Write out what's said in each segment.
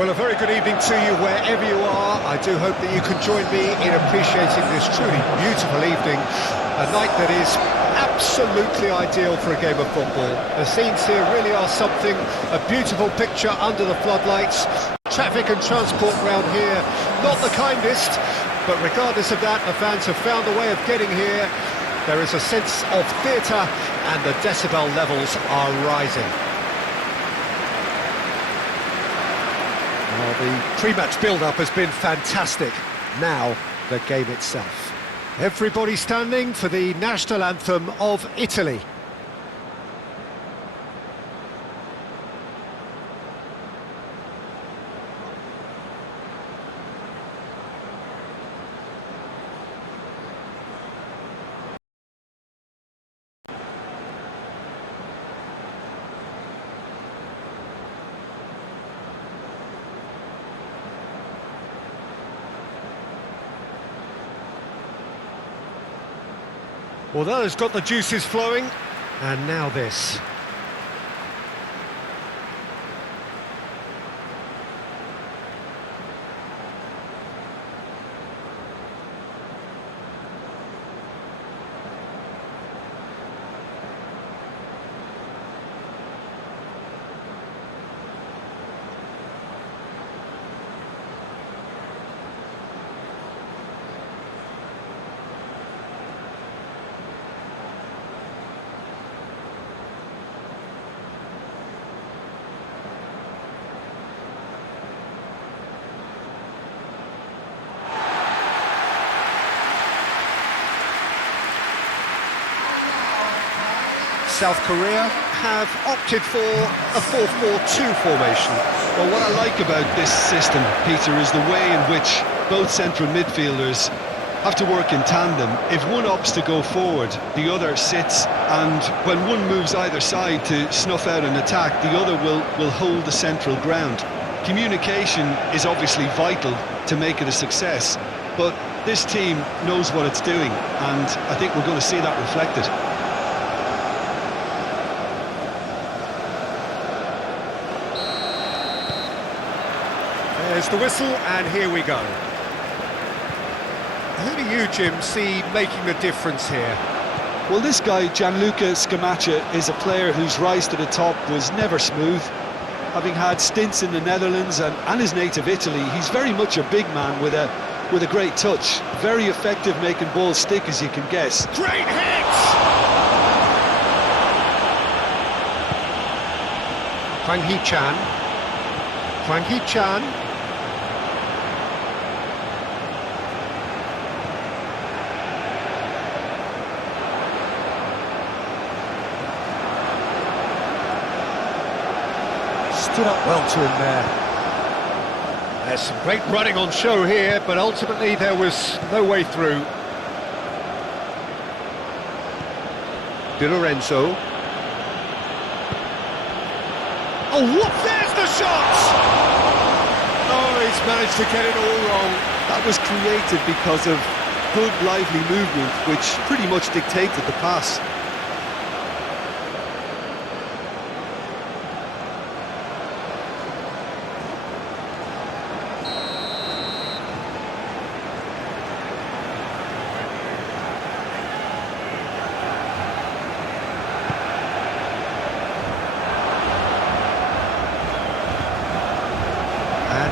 Well, a very good evening to you wherever you are. I do hope that you can join me in appreciating this truly beautiful evening, a night that is absolutely ideal for a game of football. The scenes here really are something, a beautiful picture under the floodlights. Traffic and transport round here, not the kindest, but regardless of that, the fans have found a way of getting here. There is a sense of theatre and the decibel levels are rising. Well, the pre-match build-up has been fantastic. Now, the game itself. Everybody standing for the national anthem of Italy. Well, that has got the juices flowing, and now this. South Korea have opted for a 4-4-2 formation. Well, what I like about this system, Peter, is the way in which both central midfielders have to work in tandem. If one opts to go forward, the other sits, and when one moves either side to snuff out an attack, the other will hold the central ground. Communication is obviously vital to make it a success, but this team knows what it's doing, and I think we're going to see that reflected. There's the whistle, and here we go. Who do you, Jim, see making the difference here? Well, this guy, Gianluca Scamacca, is a player whose rise to the top was never smooth. Having had stints in the Netherlands and his native Italy, he's very much a big man with a great touch. Very effective making balls stick, as you can guess. Great hit! Hwang Hee-chan. Hwang Hee-chan. Stood up well to him there. There's some great running on show here, but ultimately there was no way through. Di Lorenzo. Oh, what? There's the shot! Oh, he's managed to get it all wrong. That was created because of good, lively movement, which pretty much dictated the pass.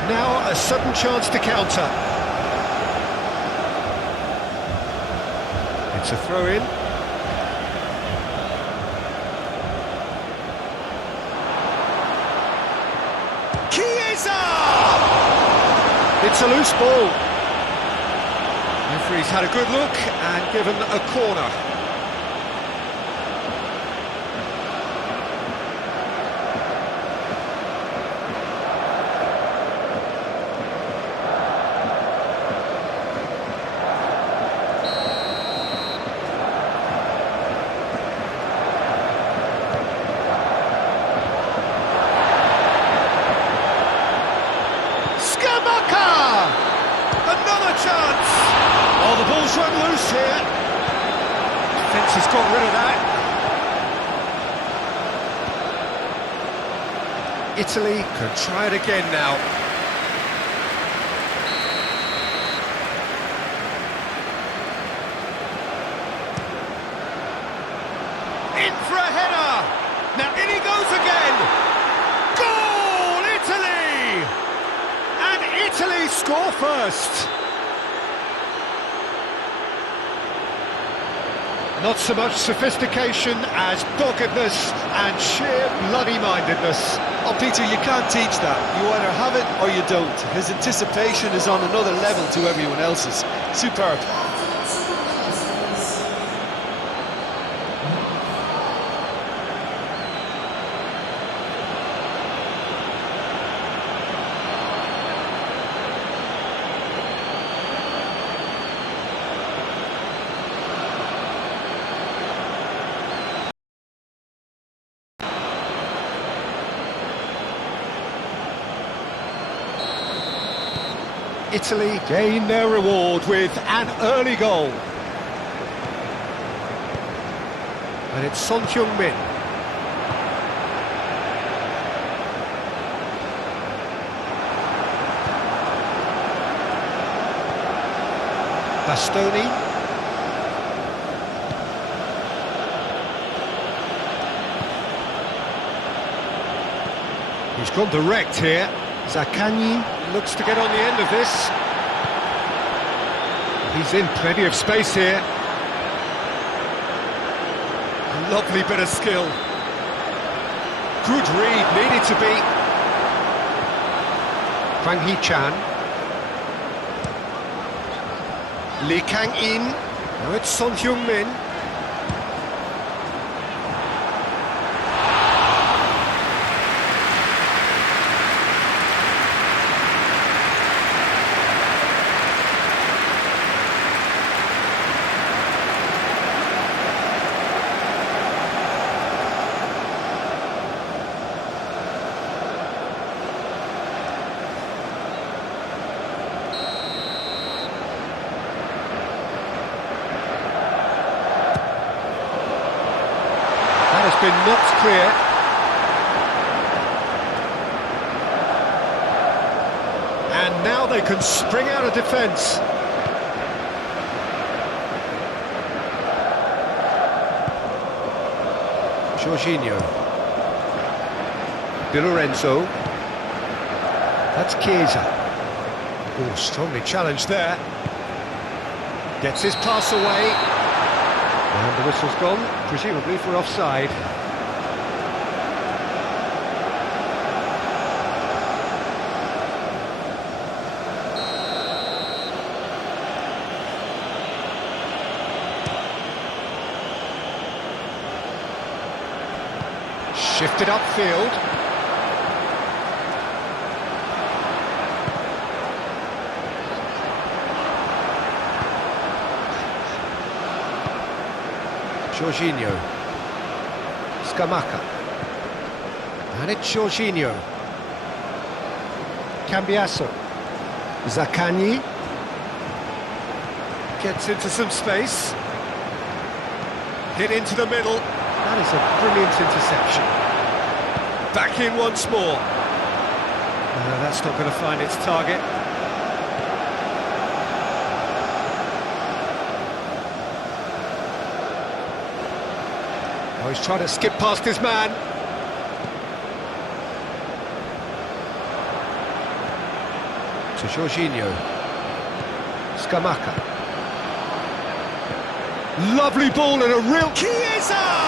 Now a sudden chance to counter. It's a throw-in. Chiesa! It's a loose ball. Referee's had a good look and given a corner. Run loose here. Defence has got rid of that. Italy can try it again now. score first. Not so much sophistication as doggedness and sheer bloody-mindedness. Oh, Peter, you can't teach that. You either have it or you don't. His anticipation is on another level to everyone else's. Superb. Italy gain their reward with an early goal. And it's Son Heung-min. Bastoni. He's gone direct here. Zaccagni looks to get on the end of this. He's in plenty of space here. A lovely bit of skill. Good read, needed to be. Hwang Hee-chan. Lee Kang-in. Now it's Son Heung-min. Been knocked clear. And now they can spring out of defence. Jorginho. Di Lorenzo. That's Chiesa. Oh, strongly challenged there. Gets his pass away. And the whistle's gone, presumably for offside. Shifted upfield. Jorginho. Scamacca. And it's Jorginho. Cambiasso. Zaccagni. Gets into some space. Hit into the middle. That is a brilliant interception. Back in once more. That's not going to find its target. Oh, he's trying to skip past his man. To Jorginho. Scamacca. Lovely ball and a real... Chiesa!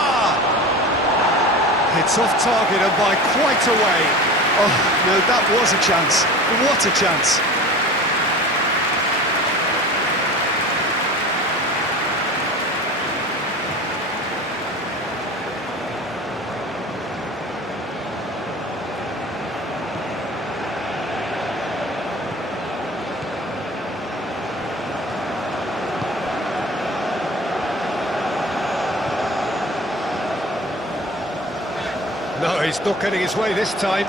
It's off target and by quite a way. Oh, no, that was a chance. What a chance. No, he's not getting his way this time.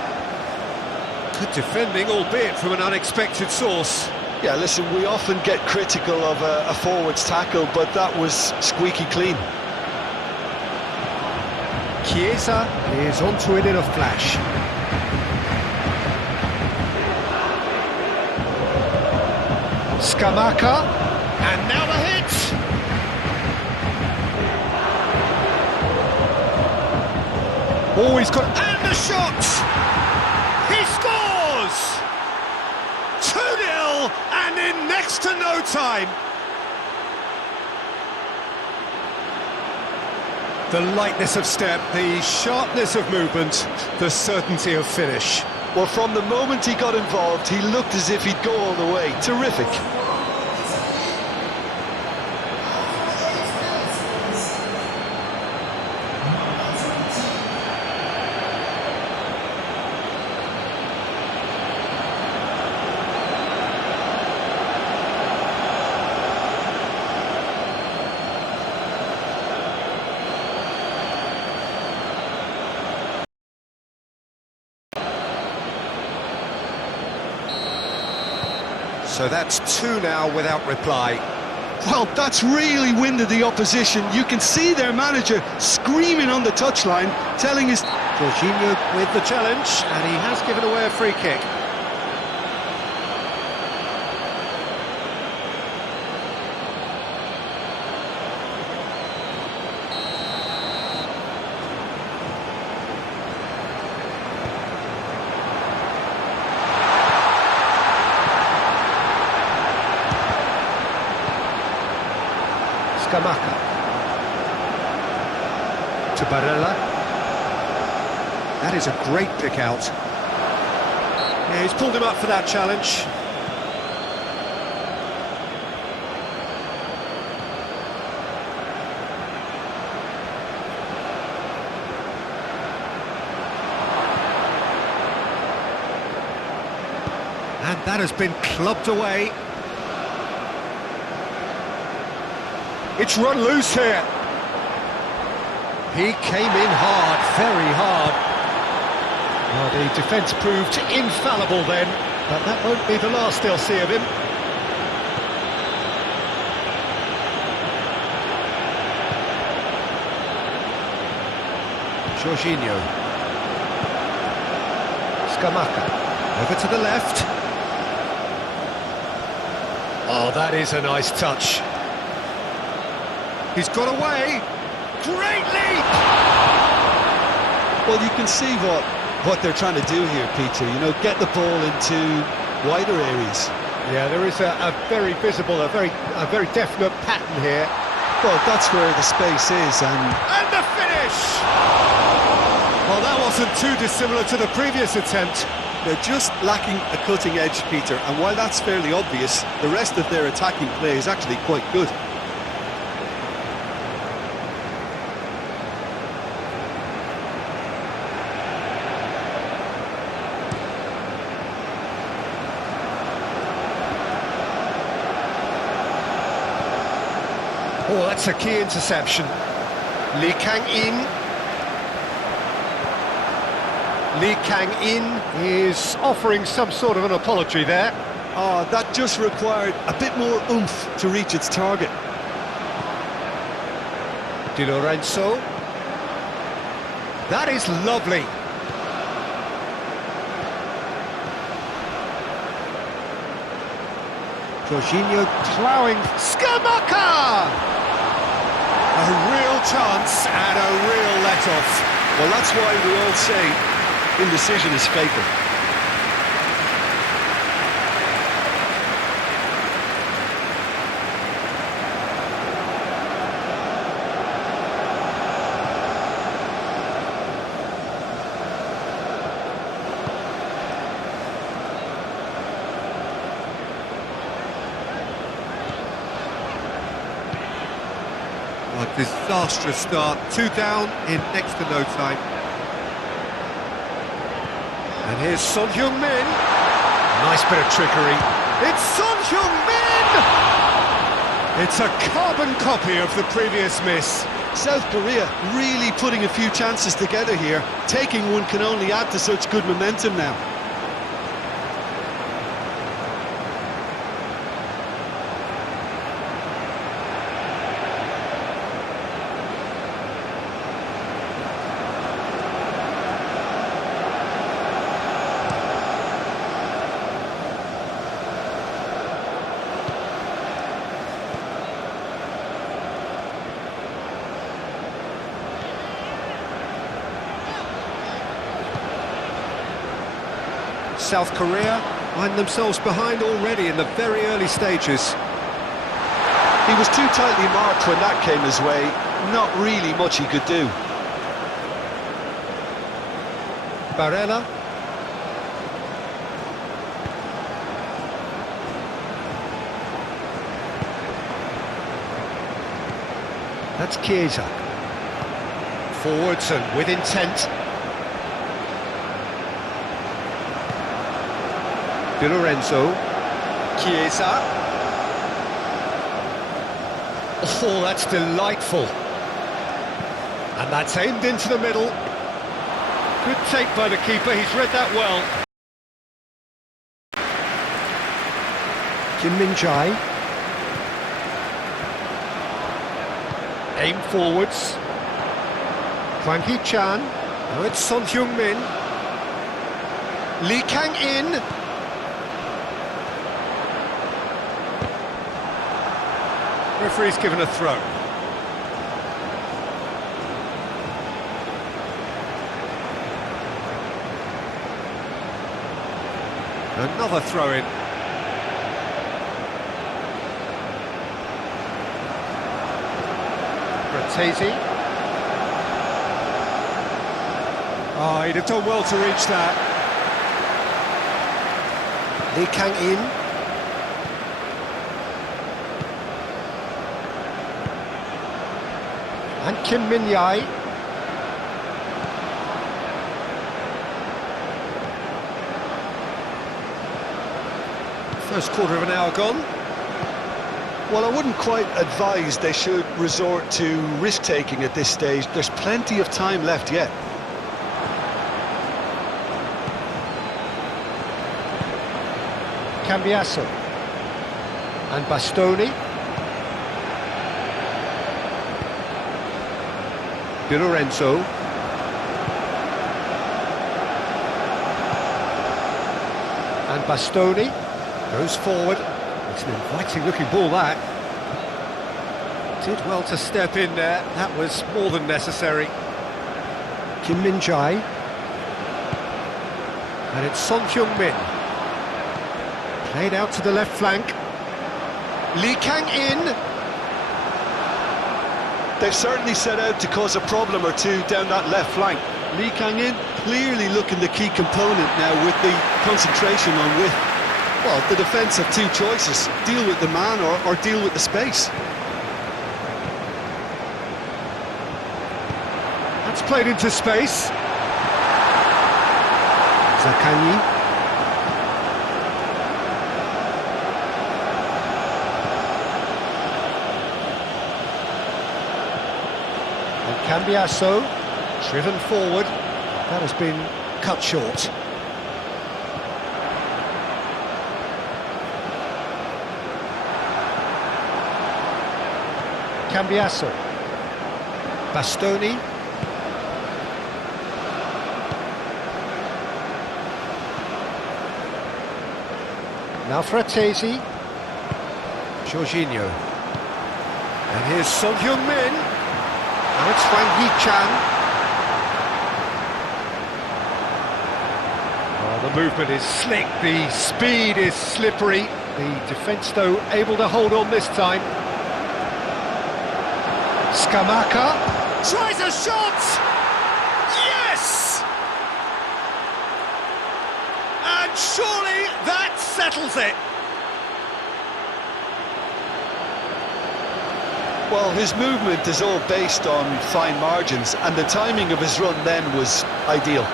Good defending, albeit from an unexpected source. Yeah, listen, we often get critical of a forward's tackle, but that was squeaky clean. Chiesa is onto it in a flash. Scamacca, and now the hit! Oh, he's got... and the shot! He scores! 2-0! next to no time. The lightness of step, the sharpness of movement, the certainty of finish. Well, from the moment he got involved, he looked as if he'd go all the way. Terrific. So that's two now without reply. Well, that's really winded the opposition. You can see their manager screaming on the touchline, telling his... Jorginho with the challenge, and he has given away a free kick. Scamacca to Barella. That is a great pick out. Yeah, he's pulled him up for that challenge. And that has been clubbed away. It's run loose here. He came in hard, very hard. Well, the defence proved infallible then, but that won't be the last they'll see of him. Jorginho. Scamacca. Over to the left. Oh, that is a nice touch. He's got away. Great leap! Well, you can see what they're trying to do here, Peter. You know, get the ball into wider areas. Yeah, there is a very visible, a very definite pattern here. Well, that's where the space is, and the finish! Well, that wasn't too dissimilar to the previous attempt. They're just lacking a cutting edge, Peter, and while that's fairly obvious, the rest of their attacking play is actually quite good. Oh, that's a key interception. Lee Kang-in. Lee Kang-in is offering some sort of an apology there. Oh, that just required a bit more oomph to reach its target. Di Lorenzo. That is lovely. Jorginho ploughing. Scamacca! A real chance and a real let-off. Well, that's why we all say indecision is fatal. A disastrous start. 2 down in next to no time. And here's Son Heung-min. Nice bit of trickery. It's Son Heung-min! It's a carbon copy of the previous miss. South Korea really putting a few chances together here. Taking one can only add to such good momentum now. South Korea Find themselves behind already in the very early stages. He was too tightly marked when that came his way. Not really much he could do. Barella. That's Chiesa. Forwards and with intent. Di Lorenzo. Chiesa. Oh, that's delightful. And that's aimed into the middle. Good take by the keeper, he's read that well. Kim Min-jae. Aim forwards. Hwang Hee-chan. Now it's Son Heung-min. Lee Kang-in. Referee's given a throw. Another throw-in. Fratesi. Oh, he'd have done well to reach that. Lee Kang-in. And Kim Min-jae. First quarter of an hour gone. Well, I wouldn't quite advise they should resort to risk-taking at this stage. There's plenty of time left yet. Cambiasso. And Bastoni. Di Lorenzo. And Bastoni goes forward. It's an inviting looking ball, that. Did well to step in there. That was more than necessary. Kim Min-jae. And it's Son Heung-min. Played out to the left flank. Lee Kang-in. They've certainly set out to cause a problem or two down that left flank. Lee Kang-in clearly looking the key component now with the concentration on width. Well, the defence have two choices: deal with the man or deal with the space. That's played into space. Zaccagni. Cambiasso, driven forward, that has been cut short. Cambiasso, Bastoni, now Fratesi, Jorginho, and here's Son Heung-min. Now it's Hwang Hee-chan. Oh, the movement is slick, the speed is slippery. The defence, though, able to hold on this time. Scamacca tries a shot! Yes! And surely that settles it. Well, his movement is all based on fine margins, and the timing of his run then was ideal.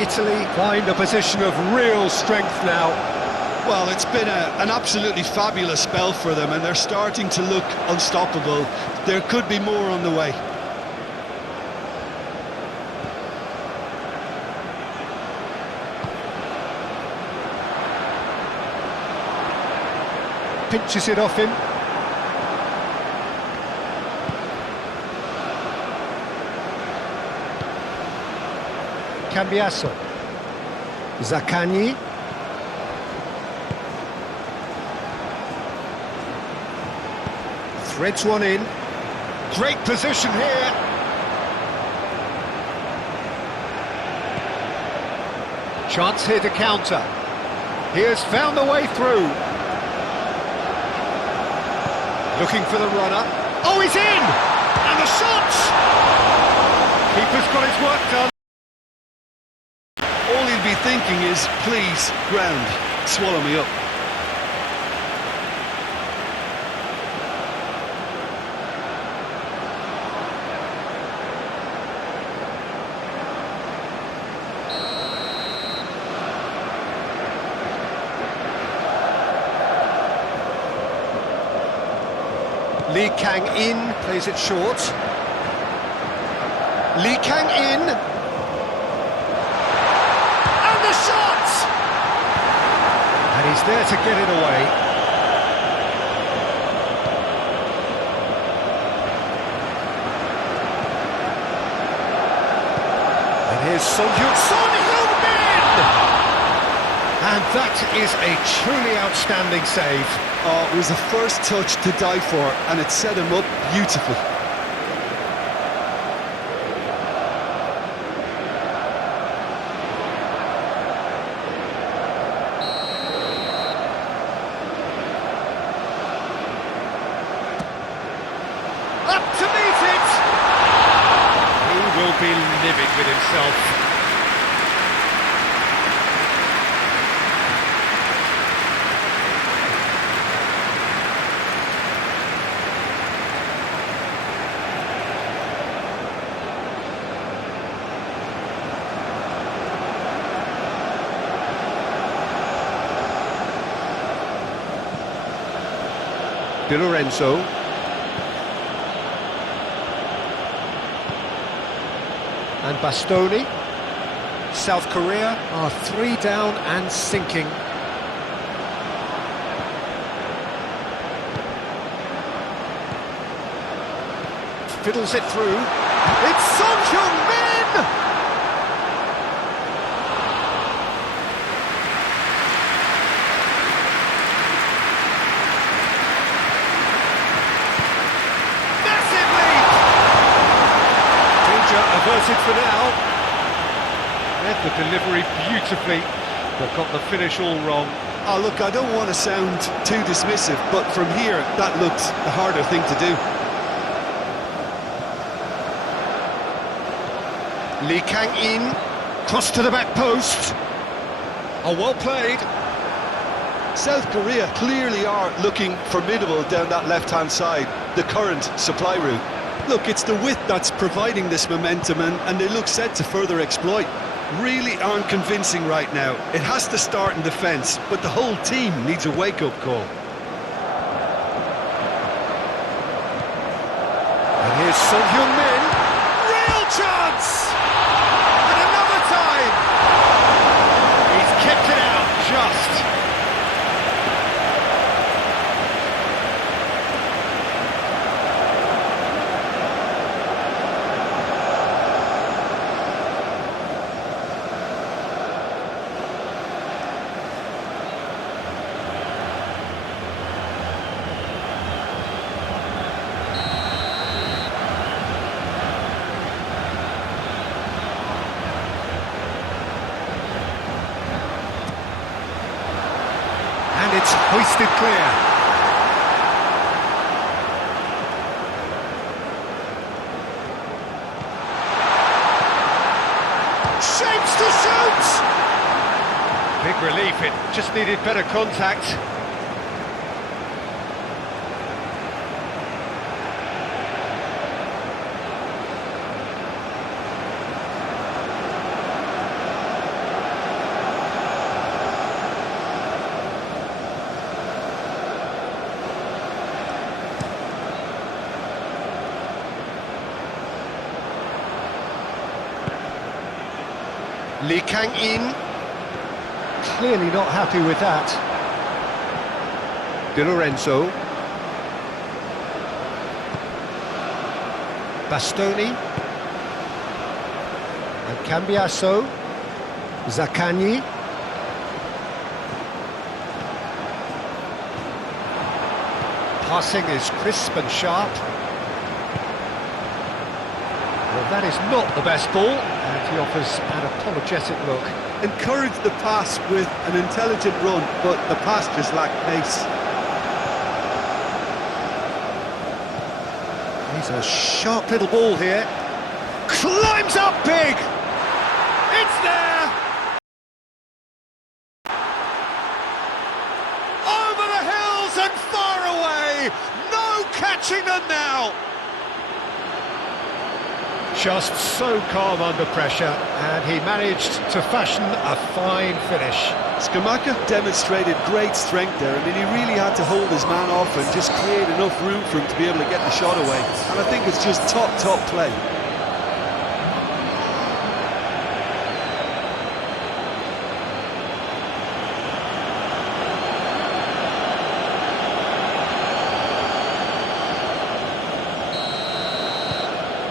Italy find a position of real strength now. Well, it's been an absolutely fabulous spell for them, and they're starting to look unstoppable. There could be more on the way. pinches it off him. Cambiasso. Zaccagni. Threads one in. Great position here. Chance here to counter. He has found the way through. Looking for the runner. Oh, he's in! And the shot! Keeper's got his work done. All he'll be thinking is, please, ground, swallow me up. Lee Kang-in plays it short. Lee Kang-in. And the shot! And he's there to get it away. And here's Son Heung-min! And that is a truly outstanding save. Oh, it was the first touch to die for, and it set him up beautifully. Up to meet it! He will be livid with himself. Di Lorenzo. And Bastoni. South Korea are 3 down and sinking. Fiddles it through. It's Son Heung-min! Averted for now. Read the delivery beautifully, but got the finish all wrong. Oh, look, I don't want to sound too dismissive, but from here, that looked the harder thing to do. Lee Kang-in, cross to the back post. Oh, well played. South Korea clearly are looking formidable down that left-hand side, the current supply route. Look, it's the width that's providing this momentum, and they look set to further exploit. Really aren't convincing right now. It has to start in defence, but the whole team needs a wake-up call. And here's Son Heung-min. Real chance! And another time! He's kept it out just. And it's hoisted clear. Shapes to shoot! Big relief, it just needed better contact. Lee Kang-in, clearly not happy with that. Di Lorenzo. Bastoni. And Cambiasso. Zaccagni. Passing is crisp and sharp. Well, that is not the best ball, and he offers an apologetic look. Encouraged the pass with an intelligent run, but the pass just lacked pace. He's a sharp little ball here. Climbs up big! It's there! Over the hills and far away! No catching them now! Just so calm under pressure, and he managed to fashion a fine finish. Scamacca demonstrated great strength there. I mean, he really had to hold his man off and just create enough room for him to be able to get the shot away. And I think it's just top play.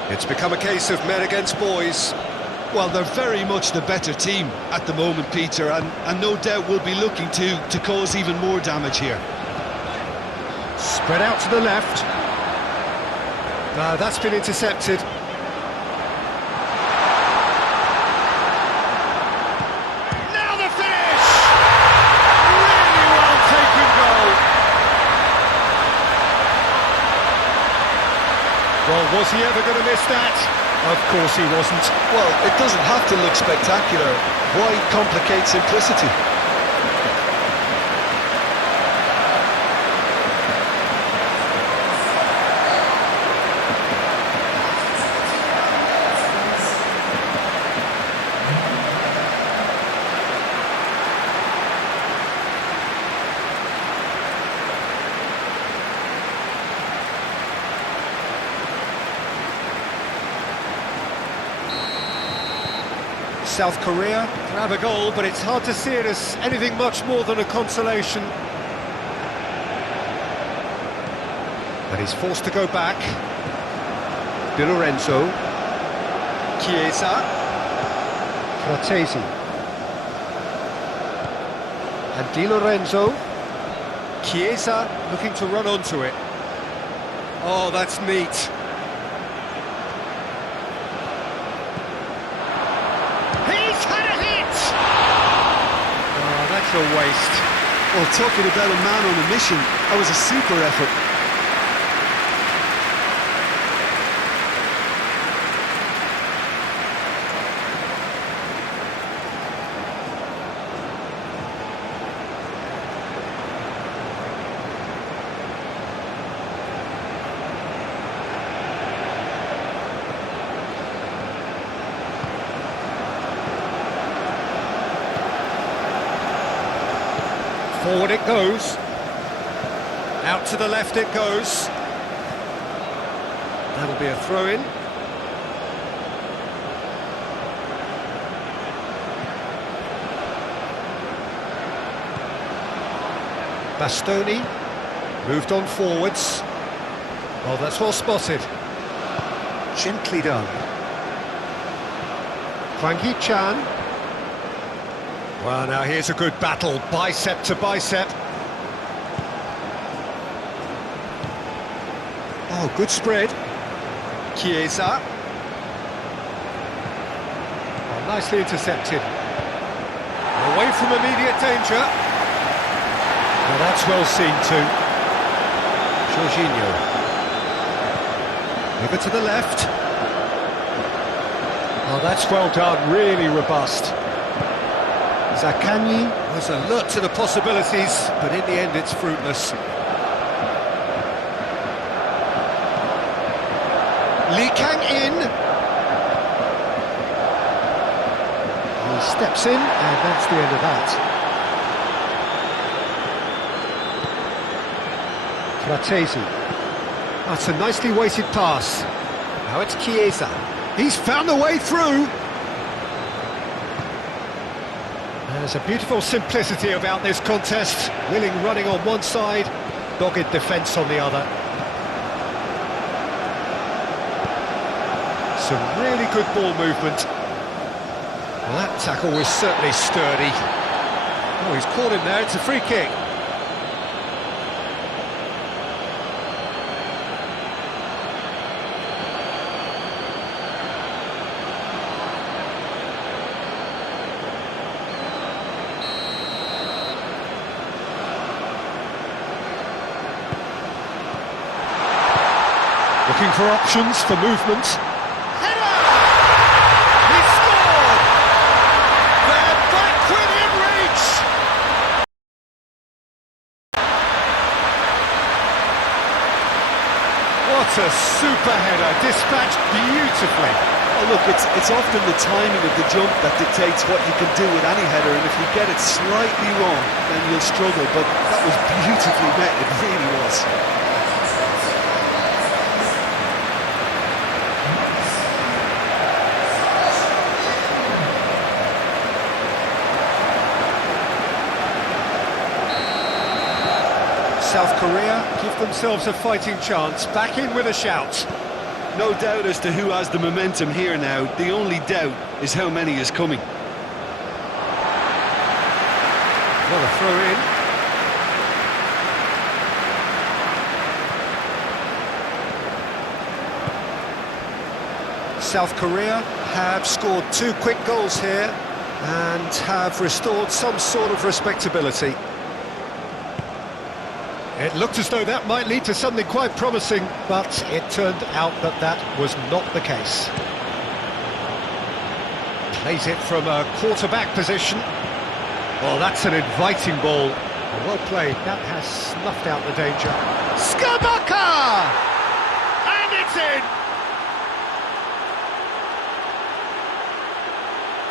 It's become a case of men against boys. Well, they're very much the better team at the moment, Peter, and no doubt will be looking to cause even more damage here. Spread out to the left. That's been intercepted. Now the finish! Really well taken goal. Well, was he ever going to miss that? Of course he wasn't. Well, it doesn't have to look spectacular. Why complicate simplicity? South Korea can have a goal, but it's hard to see it as anything much more than a consolation. And he's forced to go back. Di Lorenzo. Chiesa. Fratesi. And Di Lorenzo. Chiesa looking to run onto it. Oh, that's neat. A waste. Well, talking about a man on a mission, that was a super effort. Forward it goes. Out to the left it goes. That'll be a throw-in. Bastoni moved on forwards. Oh, that's well spotted. Gently done. Hwang Hee-chan. Well, now here's a good battle, bicep to bicep. Oh, good spread. Chiesa. Oh, nicely intercepted. Away from immediate danger. Well, that's well seen too. Jorginho. Over to the left. Oh, that's well done, really robust. Zaccagni was alert to the possibilities, but in the end it's fruitless. Lee Kang in. He steps in, and that's the end of that. Fratesi. That's a nicely weighted pass. Now it's Chiesa. He's found a way through. There's a beautiful simplicity about this contest. Willing running on one side, Dogged defence on the other. Some really good ball movement. Well, that tackle was certainly sturdy. Oh, he's caught him there, it's a free kick. Looking for options for movement. Header! He scored! They're back within reach! What a super header, dispatched beautifully. Oh, look, it's often the timing of the jump that dictates what you can do with any header, and if you get it slightly wrong, then you'll struggle, but that was beautifully met, it really was. South Korea give themselves a fighting chance, back in with a shout. No doubt as to who has the momentum here now. The only doubt is how many is coming. Well, a throw in. South Korea have scored 2 quick goals here and have restored some sort of respectability. It looked as though that might lead to something quite promising, but it turned out that that was not the case. Plays it from a quarterback position. Well, that's an inviting ball. Well played, that has snuffed out the danger. Skabaka! And it's in!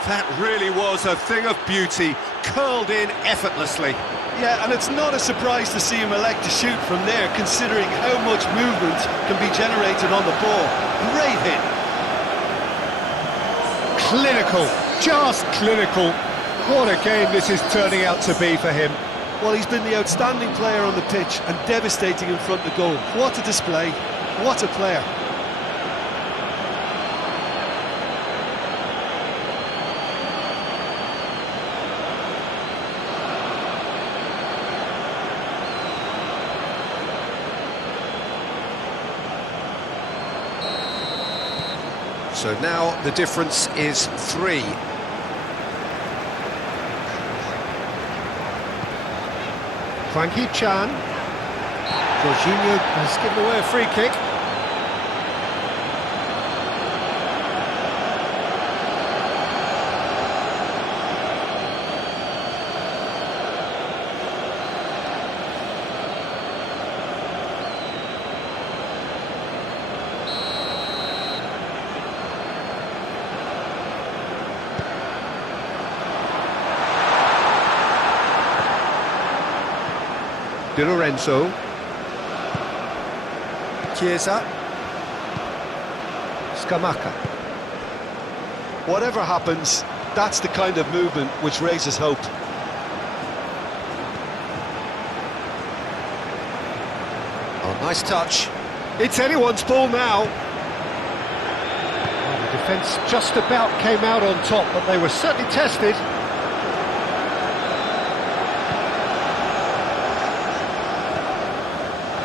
That really was a thing of beauty, curled in effortlessly. Yeah, and it's not a surprise to see him elect to shoot from there, considering how much movement can be generated on the ball. Great hit. Clinical, just clinical. What a game this is turning out to be for him. Well, he's been the outstanding player on the pitch and devastating in front of goal. What a display, what a player. So now the difference is 3. Hwang Hee-chan. Jorginho has given away a free kick. Di Lorenzo. Chiesa. Scamacca. Whatever happens, that's the kind of movement which raises hope. Oh, nice touch. It's anyone's ball now. Well, the defence just about came out on top, but they were certainly tested.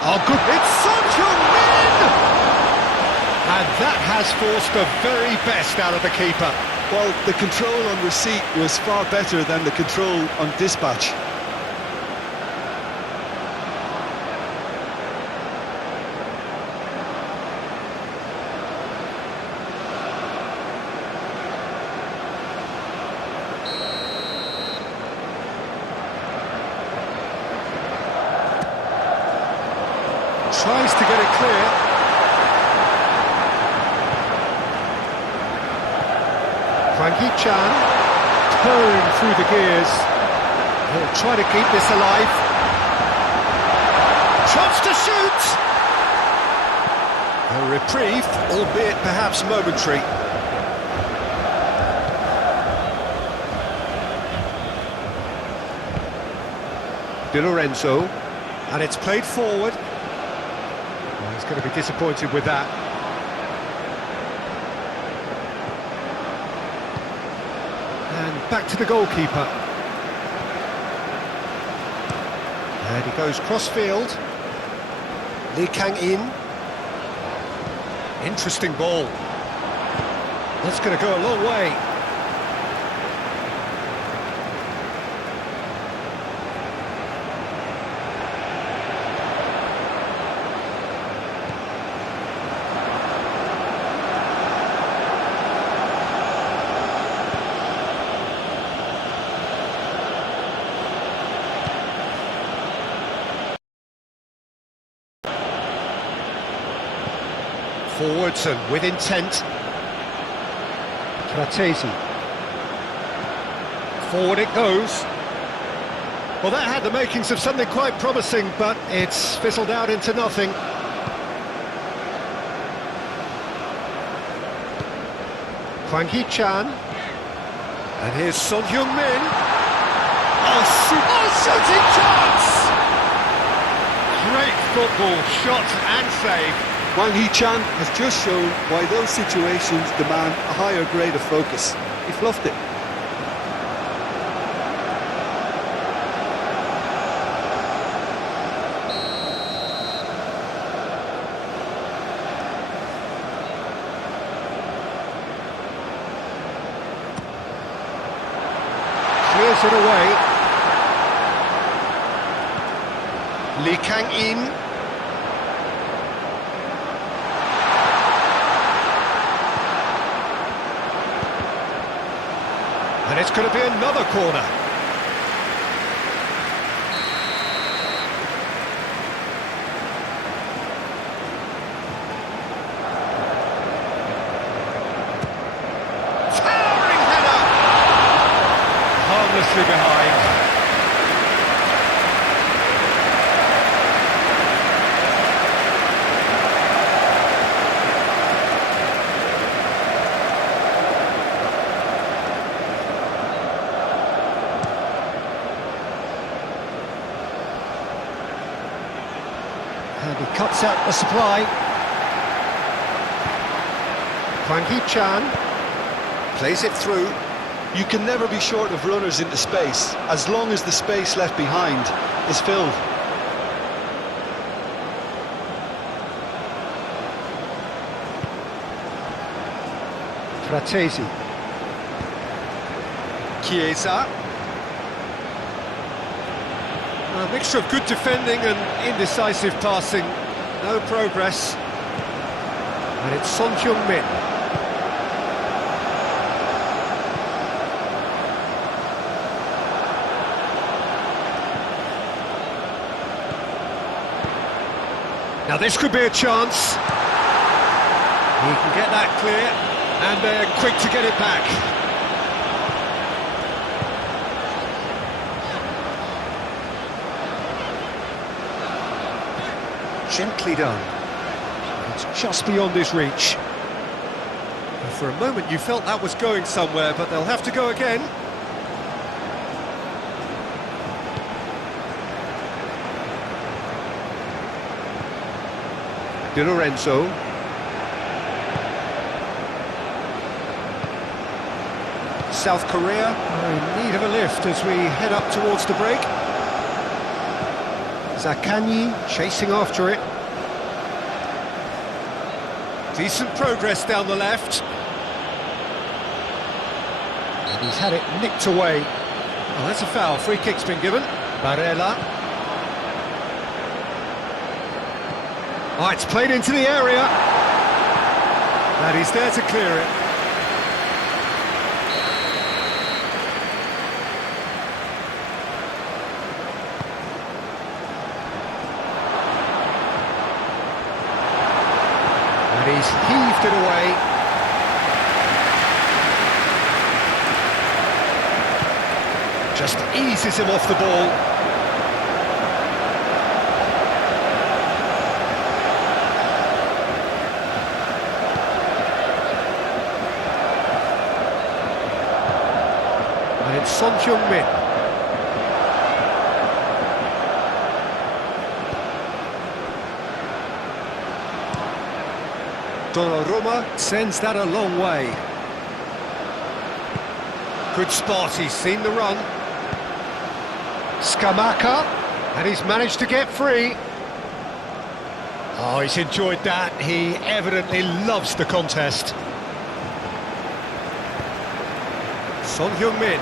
Oh, good. It's Son Heung-min! And that has forced the very best out of the keeper. Well, the control on receipt was far better than the control on dispatch. Tries to get it clear. Hwang Hee-chan towing through the gears. He'll try to keep this alive. Chance to shoot! A reprieve, albeit perhaps momentary. Di Lorenzo. And it's played forward. Well, he's going to be disappointed with that. And back to the goalkeeper. And he goes cross-field. Lee Kang-in. Interesting ball. That's going to go a long way. Forwards and with intent. Fratesi. Forward it goes. Well, that had the makings of something quite promising, but it's fizzled out into nothing. Hwang Hee-chan. And here's Son Heung-min. Oh, shooting chance! Great football, shot and save. Hwang Hee-chan has just shown why those situations demand a higher grade of focus. He fluffed it. Clears it away. Lee Kang-in. And it's going to be another corner. Towering header! Harmlessly behind. And he cuts out the supply. Hwang Hee-chan plays it through. You can never be short of runners into space, as long as the space left behind is filled. Fratesi. Chiesa. A mixture of good defending and indecisive passing. No progress. And it's Son Heung-min. Now this could be a chance. He can get that clear, and they're quick to get it back. Gently done. It's just beyond his reach. And for a moment you felt that was going somewhere, but they'll have to go again. Di Lorenzo. South Korea are in need of a lift as we head up towards the break. Zakanyi chasing after it. Decent progress down the left. And he's had it nicked away. Oh, that's a foul. Free kick's been given. Barella. Oh, it's played into the area. And he's there to clear it. And he's heaved it away. Just eases him off the ball. And it's Son Heung-min. Donnarumma sends that a long way. Good spot, he's seen the run. Scamacca, and he's managed to get free. Oh, he's enjoyed that. He evidently loves the contest. Son Heung-min.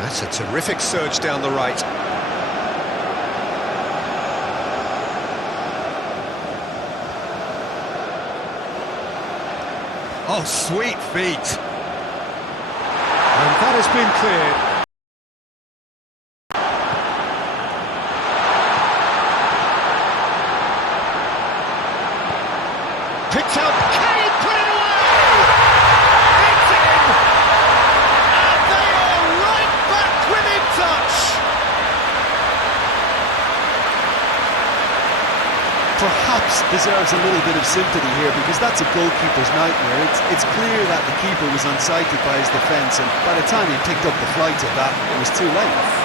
That's a terrific surge down the right. Oh, sweet feet. And that has been cleared. Picked up, Kane put it away! It's in! And they are right back within touch! Perhaps deserves a little bit of sympathy here, because that's a goalkeeper's nightmare. It's clear that the keeper was unsighted by his defence, and by the time he picked up the flight of that, it was too late.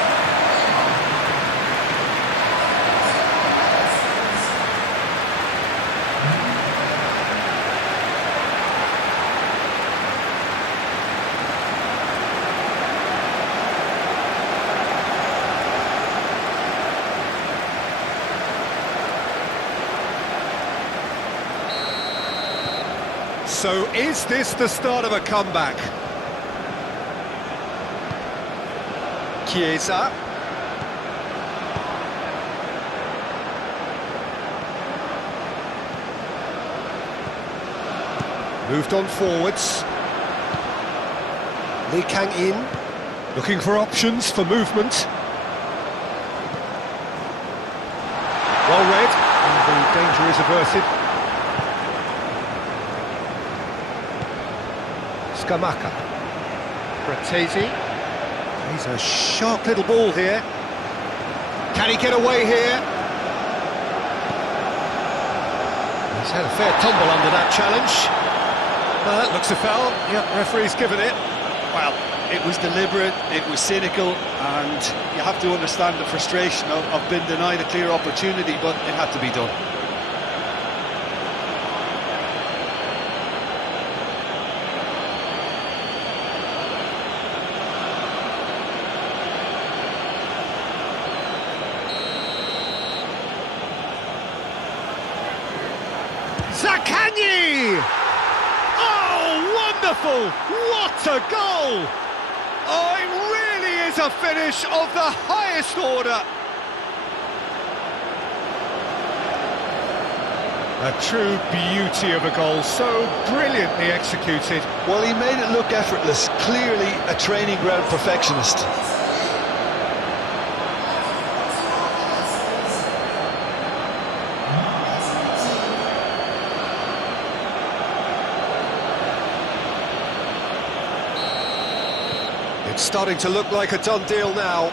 So is this the start of a comeback? Chiesa. Moved on forwards. Lee Kang-in, looking for options for movement. Well read, and the danger is averted. Scamacca. Fratesi. He's a sharp little ball here. Can he get away here? He's had a fair tumble under that challenge. That looks a foul. Yep, referee's given it. Well, it was deliberate, it was cynical, and you have to understand the frustration of being denied a clear opportunity, but it had to be done. Zaccagni! Oh, wonderful! What a goal! Oh, it really is a finish of the highest order. A true beauty of a goal, so brilliantly executed. Well, he made it look effortless, clearly a training ground perfectionist. It's starting to look like a done deal now.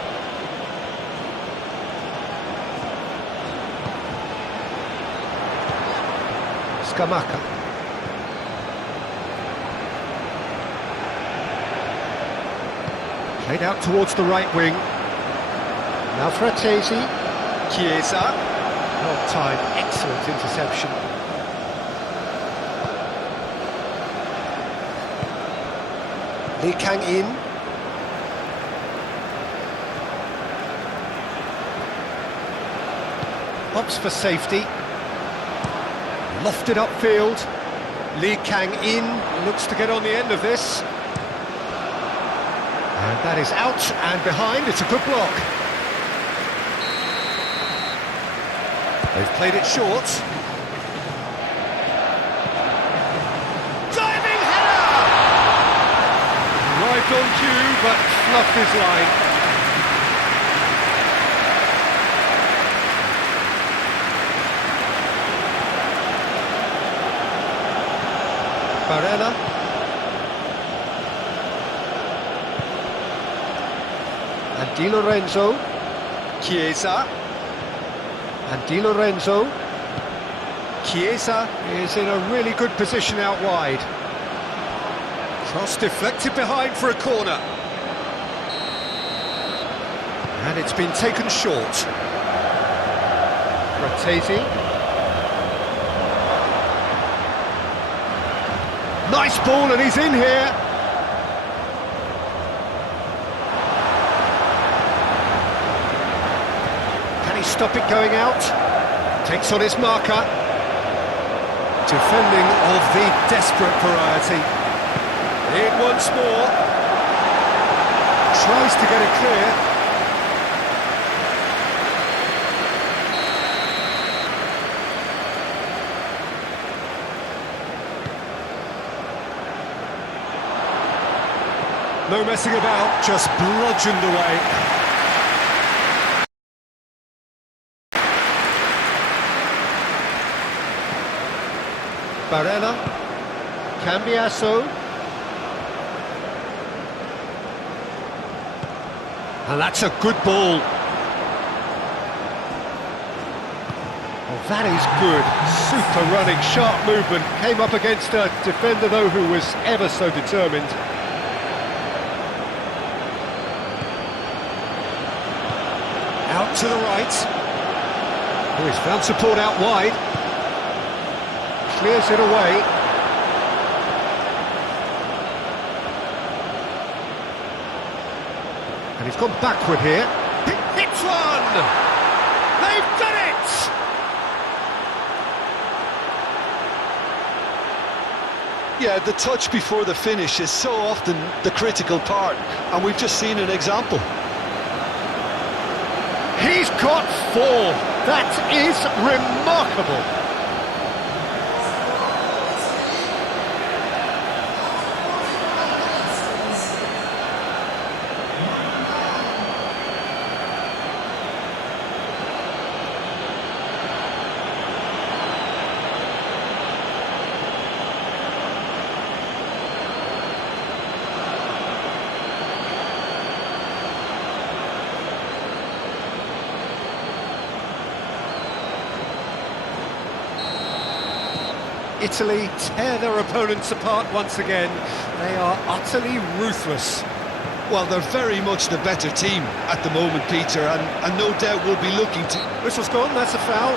Scamacca. Played out towards the right wing. Now Fratesi. Chiesa. Well timed, excellent interception. Lee Kang-in. Opts for safety. Lofted upfield. Lee Kang-in looks to get on the end of this. And that is out and behind. It's a good block. They've played it short. Diving header! Arrived on cue, but fluffed his line. Barella. And Di Lorenzo. Chiesa. And Di Lorenzo. Chiesa is in a really good position out wide. Cross deflected behind for a corner. And it's been taken short. Fratesi. Nice ball, and he's in here. Can he stop it going out? Takes on his marker. Defending of the desperate variety. In once more. Tries to get it clear. No messing about, just bludgeoned away. Barella, Cambiasso. And that's a good ball. Oh, that is good. Super running, sharp movement. Came up against a defender, though, who was ever so determined. Out to the right. Oh, he's found support out wide. Clears it away. And he's gone backward here. Hits one! They've done it! Yeah, the touch before the finish is so often the critical part, and we've just seen an example. He's got 4. That is remarkable. Italy tear their opponents apart once again. They are utterly ruthless. Well, they're very much the better team at the moment, Peter, and no doubt will be looking to... Whistle's gone, that's a foul.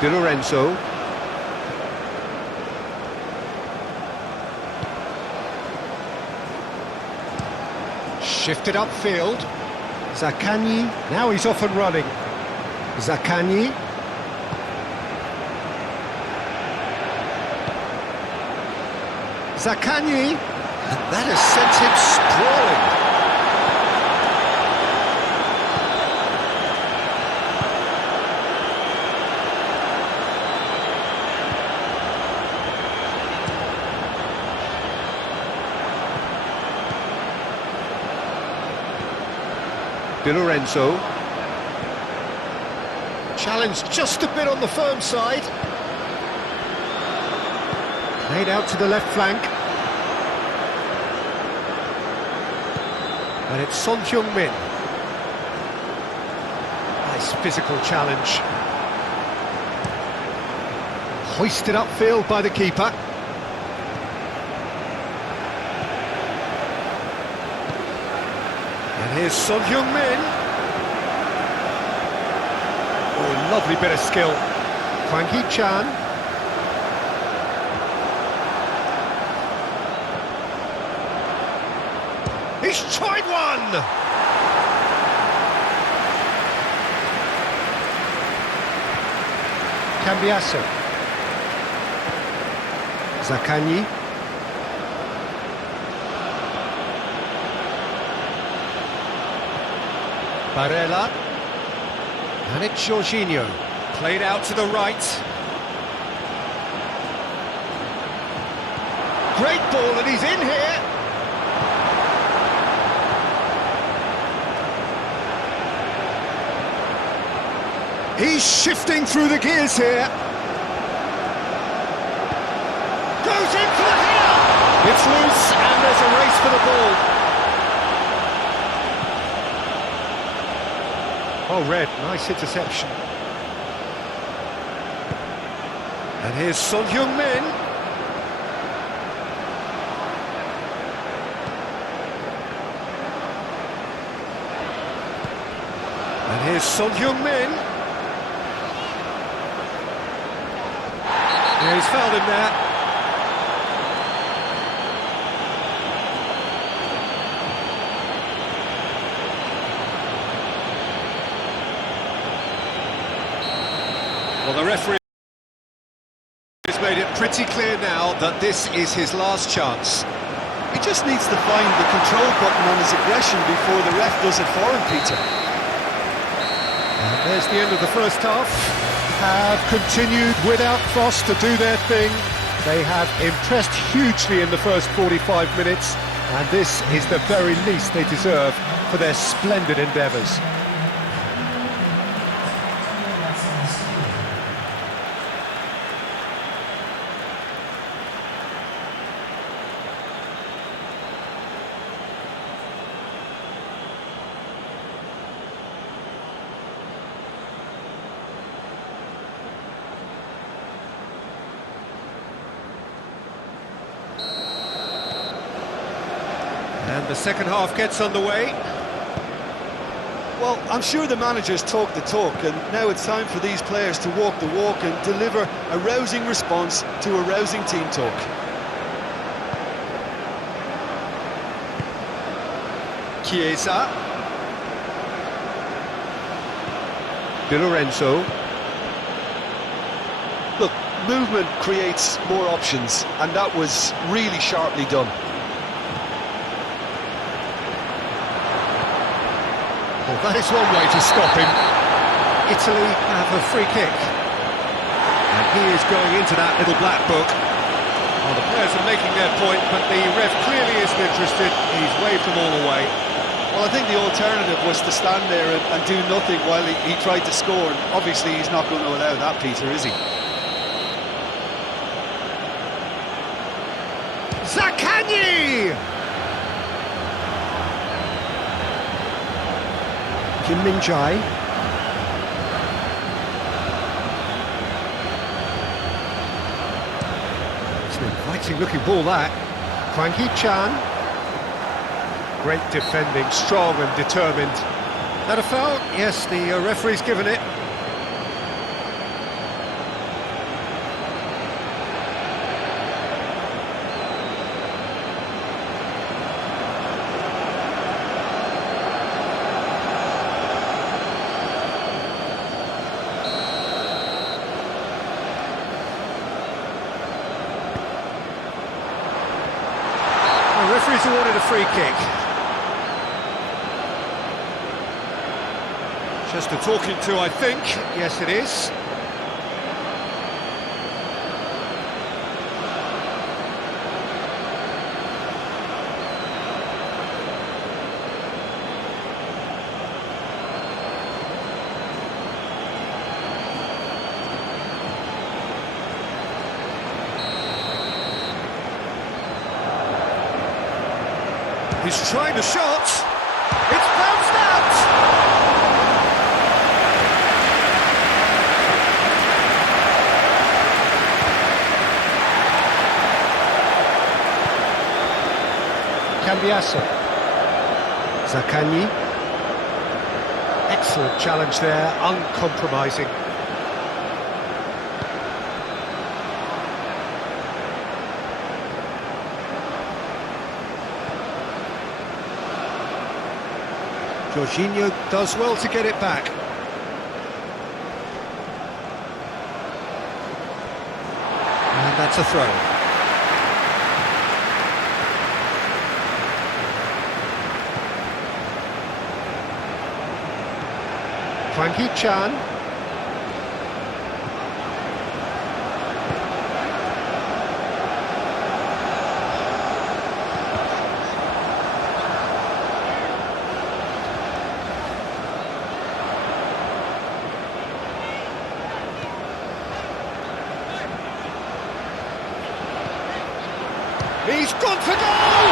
Di Lorenzo. Shifted upfield. Zaccagni. Now he's off and running. Zaccagni. Zaccagni. And that has sent him sprawling. Di Lorenzo. Challenged just a bit on the firm side. Played out to the left flank. And it's Son Heung-min. Nice physical challenge. Hoisted upfield by the keeper. And here's Son Heung-min. Oh, lovely bit of skill. Hwang Hee-chan. He's tried one! Cambiasso. Zaccagni. Barella. And it's Jorginho. Played out to the right. Great ball, and he's in here. He's shifting through the gears here. Goes in for the header! It's loose and there's a race for the ball. Oh, Red, nice interception. And here's Son-Heung-min. And here's Son-Heung-min. Yeah, he's fouled him there. Well, the referee has made it pretty clear now that this is his last chance. He just needs to find the control button on his aggression before the ref does it for him, Peter. And there's the end of the first half. Have continued without fuss to do their thing. They have impressed hugely in the first 45 minutes, and this is the very least they deserve for their splendid endeavours. And the second half gets underway. Well, I'm sure the managers talk the talk, and now it's time for these players to walk the walk and deliver a rousing response to a rousing team talk. Chiesa. Di Lorenzo. Look, movement creates more options, and that was really sharply done. Well, that is one way to stop him. Italy have a free kick. And he is going into that little black book. Well, the players are making their point, but the ref clearly isn't interested. He's waved them all away. Well, I think the alternative was to stand there and do nothing while he tried to score. And obviously, he's not going to allow that, Peter, is he? Zaccagni! Kim Min-jae. It's an inviting looking ball, that. Hwang Hee-chan. Great defending, strong and determined. That a foul? Yes, the referee's given it. The referee's awarded a free kick. Just a talking to, I think. Yes, it is. He's trying the shot. It's bounced out. Cambiasso. Zaccagni. Excellent challenge there, uncompromising. Jorginho does well to get it back. And that's a throw. Hwang Hee-chan. He's gone for goal!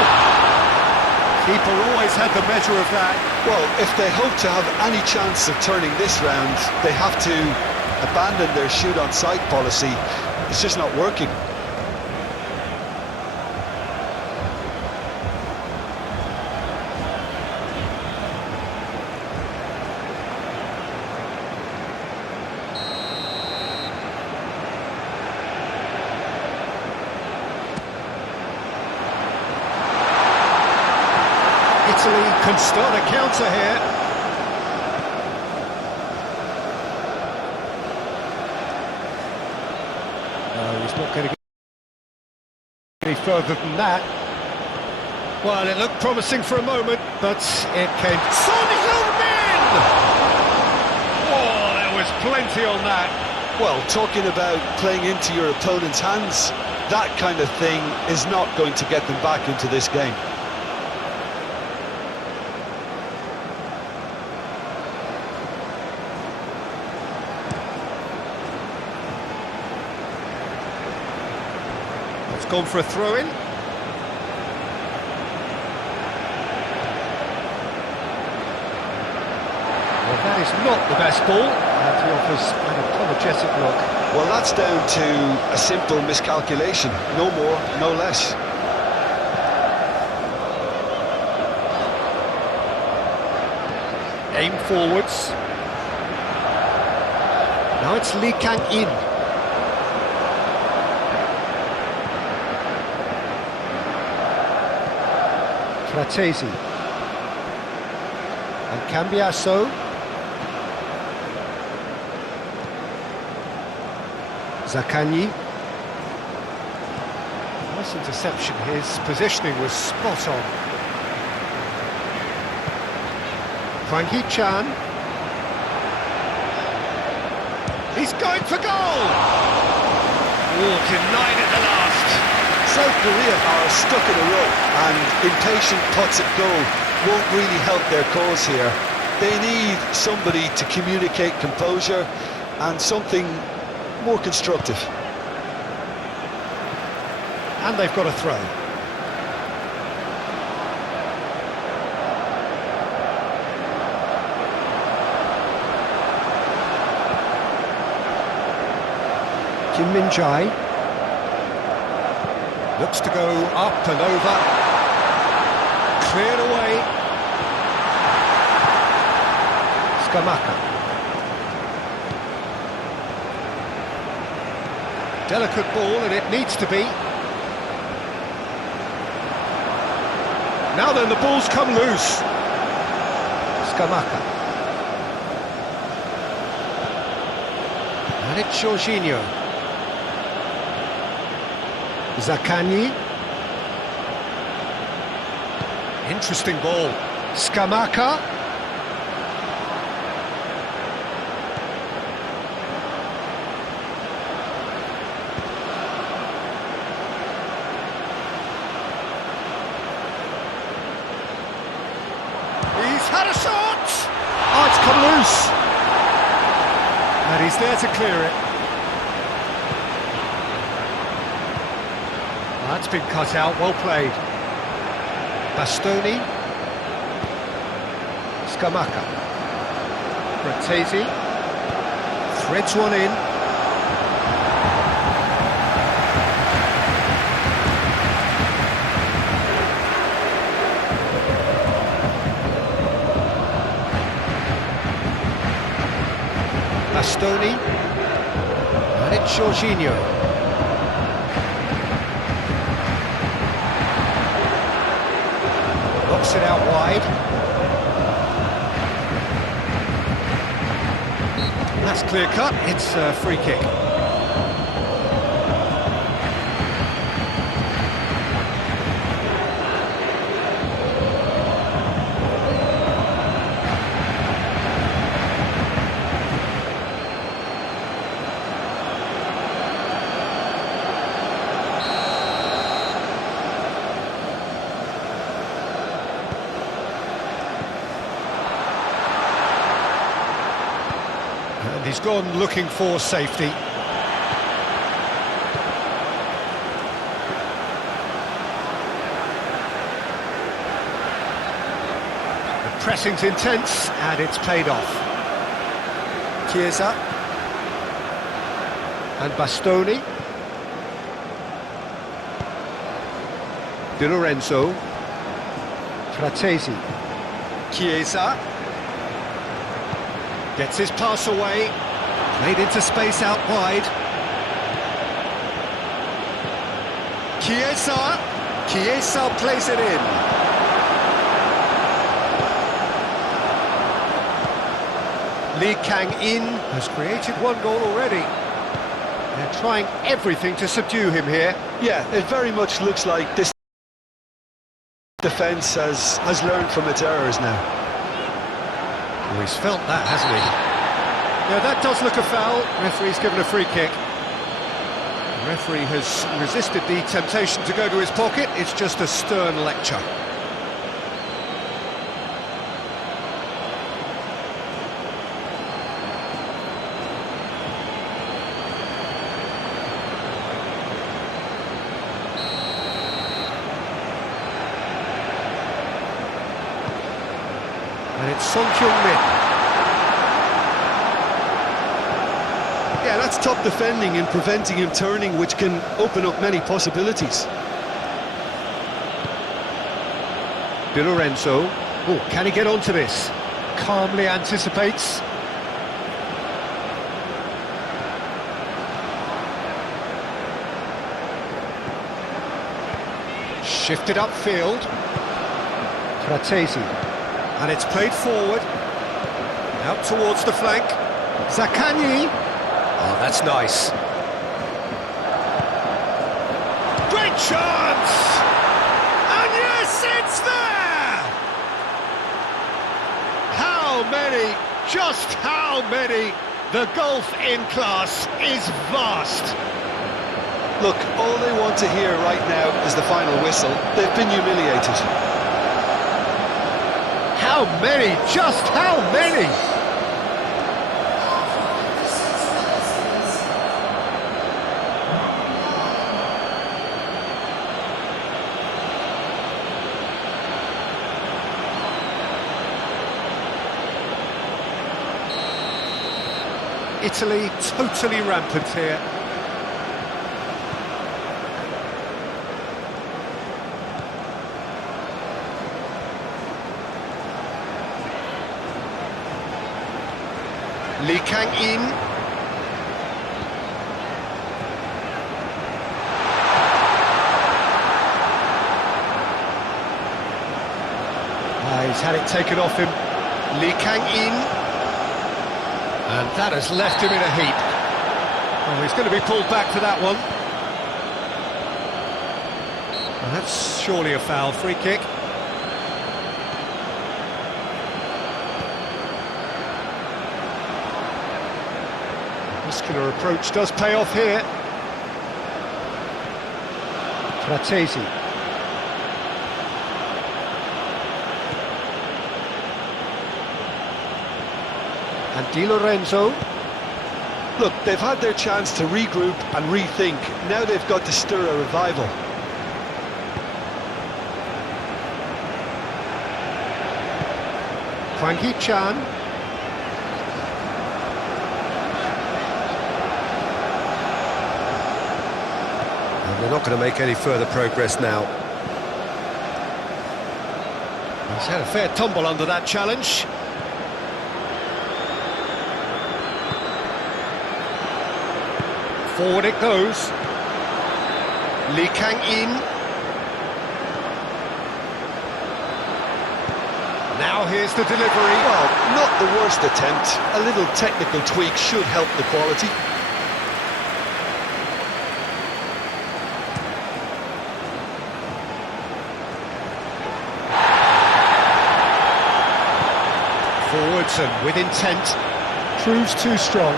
Keeper always had the measure of that. Well, if they hope to have any chance of turning this round, they have to abandon their shoot on sight policy. It's just not working. Italy can start a counter here. No, he's not going to get any further than that. Well, it looked promising for a moment, but it came... Son Heung-min! Oh, there was plenty on that. Well, talking about playing into your opponent's hands, that kind of thing is not going to get them back into this game. It's gone for a throw-in. Well, that is not the best ball, and he offers an apologetic look. Well, that's down to a simple miscalculation. No more, no less. Aim forwards. Now it's Lee Kang-in. Fratesi. And Cambiasso. Zaccagni. Nice interception. His positioning was spot on. Hwang Hee-chan. He's going for goal! Oh, denied at the last. South Korea are stuck in a row, and impatient putts at goal won't really help their cause here. They need somebody to communicate composure and something more constructive. And they've got a throw. Kim Min-jae looks to go up and over. Cleared away. Scamacca. Delicate ball, and it needs to be. Now then, the ball's come loose. Scamacca. And it's Jorginho. Zaccagni. Interesting ball. Scamacca. He's had a shot! Oh, it's come loose. And he's there to clear it. That's been cut out, well played. Bastoni. Scamacca. Fratesi. Threads one in. Bastoni. And it's Jorginho. Knocks it out wide. That's clear cut, it's a free kick. And he's gone looking for safety. pressing's intense, and it's paid off. Chiesa. And Bastoni. Di Lorenzo. Fratesi. Chiesa. Gets his pass away. Played into space out wide. Chiesa. Chiesa plays it in. Lee Kang-in has created one goal already. They're trying everything to subdue him here. Yeah, it very much looks like this defence has learned from its errors now. Well, he's felt that, hasn't he? Yeah, that does look a foul. Referee's given a free kick. The referee has resisted the temptation to go to his pocket. It's just a stern lecture. And it's Son Heung-min. Yeah, that's top defending and preventing him turning, which can open up many possibilities. Di Lorenzo. Oh, can he get onto this? Calmly anticipates. Shifted upfield. Fratesi. And it's played forward. Out towards the flank. Zaccagni. Oh, that's nice. Great chance! And yes, it's there! How many, just how many? The gulf in class is vast. Look, all they want to hear right now is the final whistle. They've been humiliated. How many? Just how many? Italy totally rampant here. Lee Kang-in. He's had it taken off him. Lee Kang-in. And that has left him in a heap. Oh, he's going to be pulled back for that one. And that's surely a foul. Free kick. Muscular approach does pay off here. Fratesi. And Di Lorenzo. Look, they've had their chance to regroup and rethink. Now they've got to stir a revival. Hwang Hee-chan. And they're not going to make any further progress now. He's had a fair tumble under that challenge. Forward it goes. Lee Kang-in. Now here's the delivery. Well, not the worst attempt. A little technical tweak should help the quality. Forwards and with intent. Proves too strong.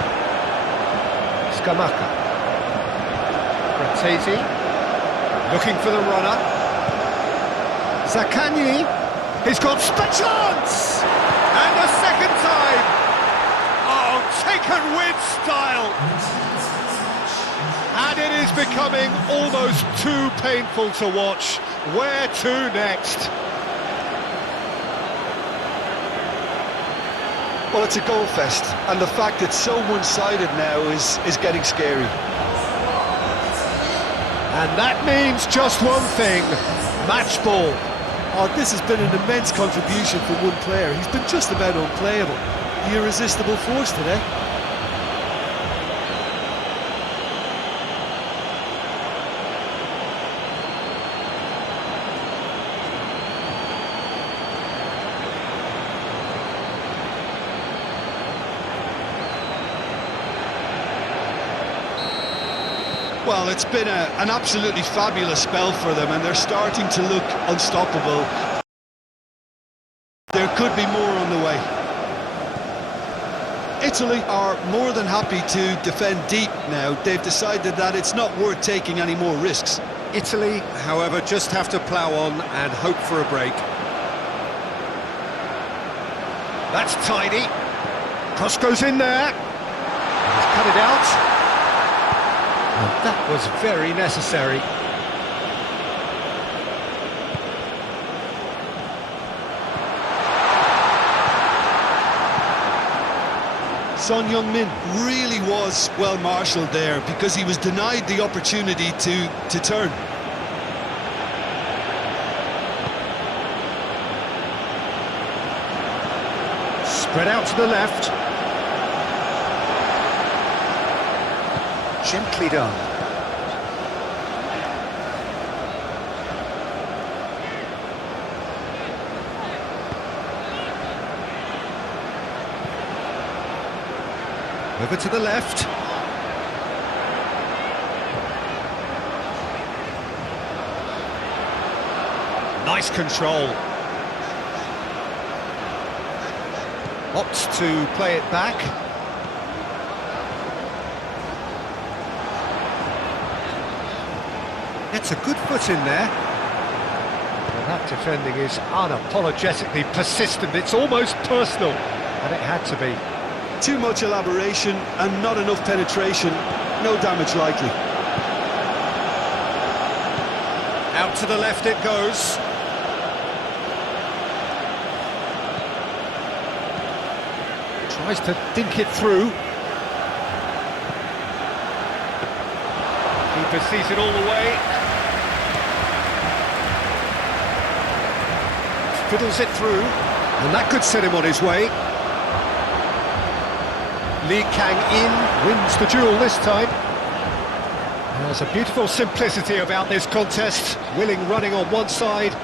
Scamacca. Fratesi, looking for the runner. Zaccagni, he's got chance! And a second time! Oh, taken with style! And it is becoming almost too painful to watch. Where to next? Well, it's a goal fest, and the fact it's so one-sided now is getting scary. And that means just one thing, match ball. Oh, this has been an immense contribution from one player. He's been just about unplayable. The irresistible force today. Well, it's been an absolutely fabulous spell for them, and they're starting to look unstoppable. There could be more on the way. Italy are more than happy to defend deep now. They've decided that it's not worth taking any more risks. Italy, however, just have to plough on and hope for a break. That's tidy. Cross goes in there. And he's cut it out. And that was very necessary. Son Heung-min really was well marshalled there because he was denied the opportunity to turn. Spread out to the left. Gently done. Over to the left. Nice control. Opts to play it back. Gets a good foot in there. Well, that defending is unapologetically persistent. It's almost personal, and it had to be. Too much elaboration and not enough penetration. No damage likely. Out to the left it goes. Tries to dink it through. Keeper sees it all the way. Fiddles it through, and that could set him on his way. Lee Kang-in wins the duel this time. There's a beautiful simplicity about this contest. Willing running on one side,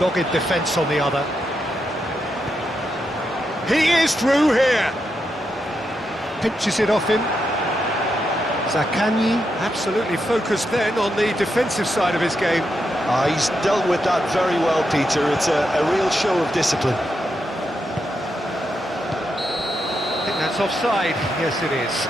dogged defence on the other. He is through here. Pinches it off him. Zaccagni absolutely focused then on the defensive side of his game. He's dealt with that very well, Peter. It's a real show of discipline. I think that's offside. Yes, it is.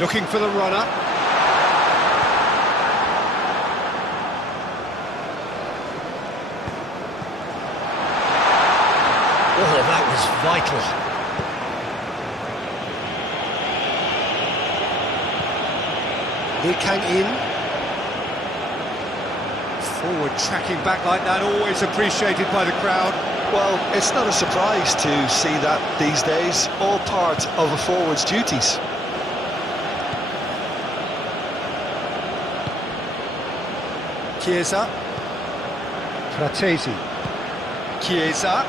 Looking for the runner. Oh, that was vital. Lee Kang-in. Forward tracking back like that, always appreciated by the crowd. Well, it's not a surprise to see that these days. All part of a forward's duties. Chiesa. Fratesi. Chiesa.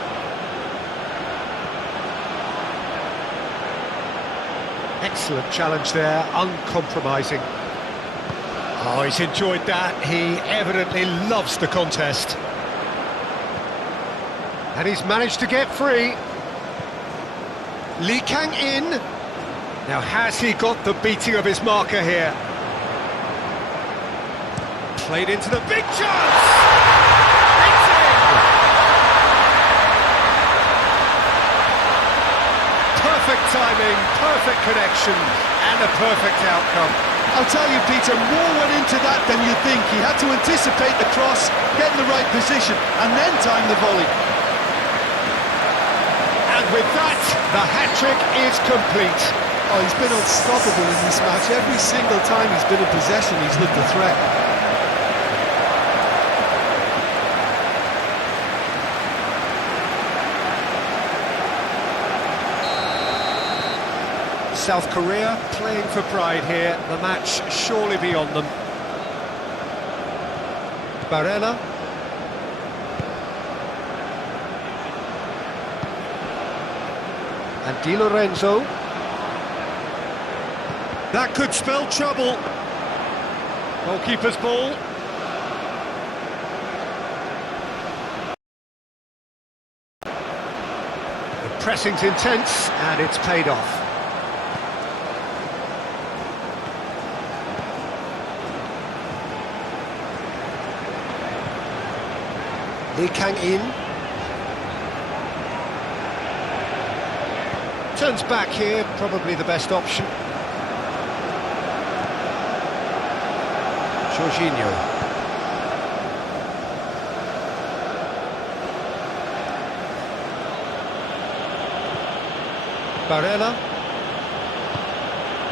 Excellent challenge there, uncompromising. Oh, he's enjoyed that. He evidently loves the contest. And he's managed to get free. Lee Kang-in. Now, has he got the beating of his marker here? Played into the big chance! It's in! Perfect timing, perfect connection, and a perfect outcome. I'll tell you, Peter, more went into that than you think. He had to anticipate the cross, get in the right position, and then time the volley. with that, the hat-trick is complete. Oh, he's been unstoppable in this match. Every single time he's been in possession, he's looked a threat. South Korea playing for pride here. The match surely beyond them. Barella. And Di Lorenzo. That could spell trouble. Goalkeeper's ball. The pressing's intense and it's paid off. Lee Kang-in. Turns back here, probably the best option. Jorginho. Barella.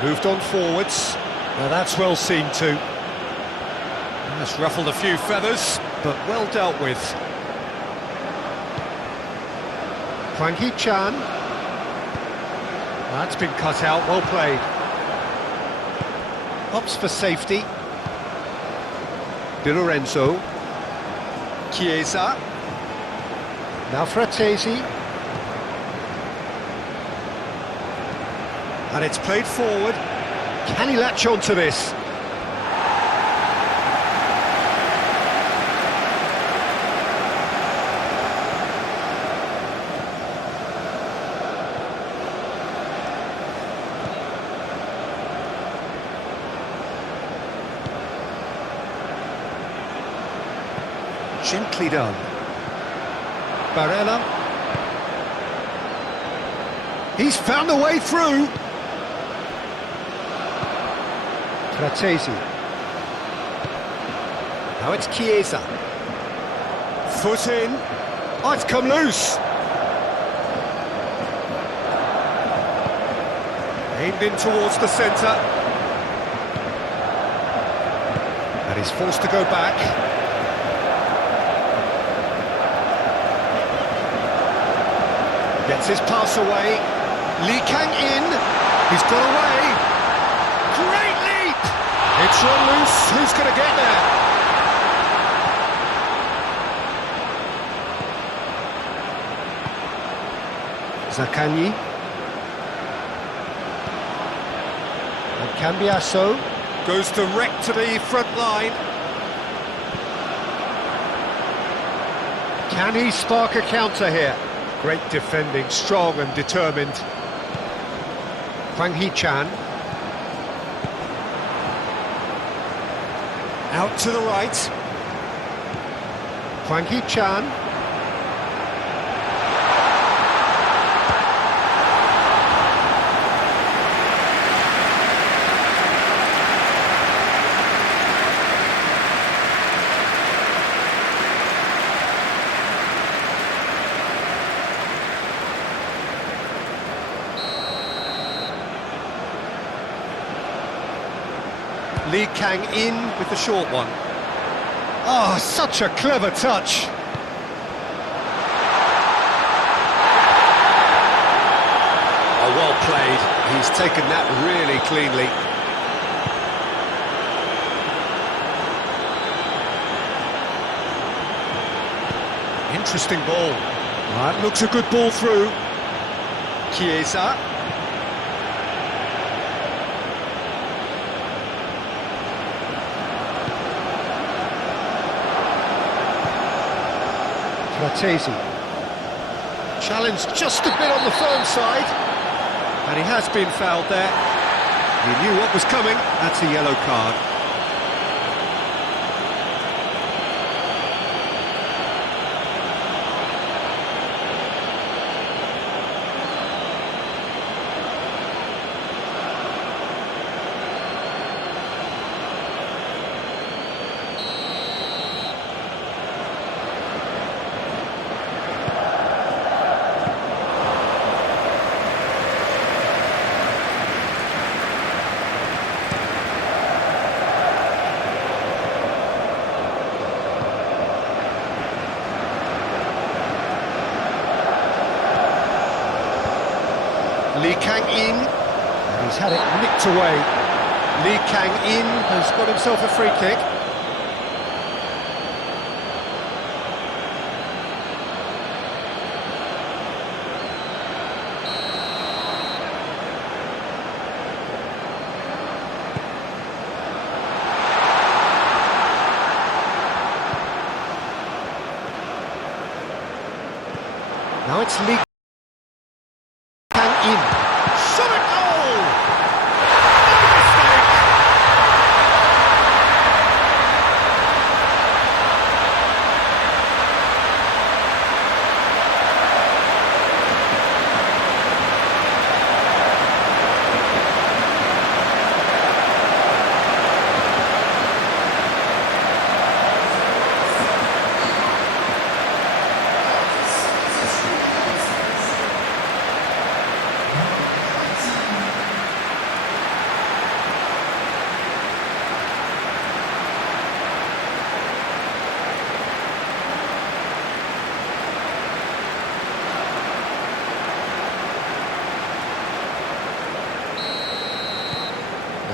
Moved on forwards. Now that's well seen too. That's ruffled a few feathers, but well dealt with. Hwang Hee-chan. That's been cut out, well played. Opts for safety. Di Lorenzo. Chiesa. Now Fratesi. And it's played forward. Can he latch on to this? Gently done. Barella. He's found a way through. Fratesi. Now it's Chiesa. Foot in. Oh, it's come loose. Aimed in towards the centre. And he's forced to go back. Gets his pass away. Lee Kang-in. He's got away. Great leap! It's run loose. Who's going to get there? Zaccagni. And Cambiasso goes direct to the front line. Can he spark a counter here? Great defending, strong and determined. Hwang Hee-chan. Out to the right. Hwang Hee-chan. Lee Kang-in with the short one. Oh, such a clever touch. Oh, well played. He's taken that really cleanly. Interesting ball. That looks a good ball through. Chiesa. Fratesi. Challenged just a bit on the firm side. And he has been fouled there. He knew what was coming. That's a yellow card. Lee Kang-in, and he's had it nicked away. Lee Kang-in has got himself a free kick. Now it's Lee Kang-in. Shot at goal! No mistake!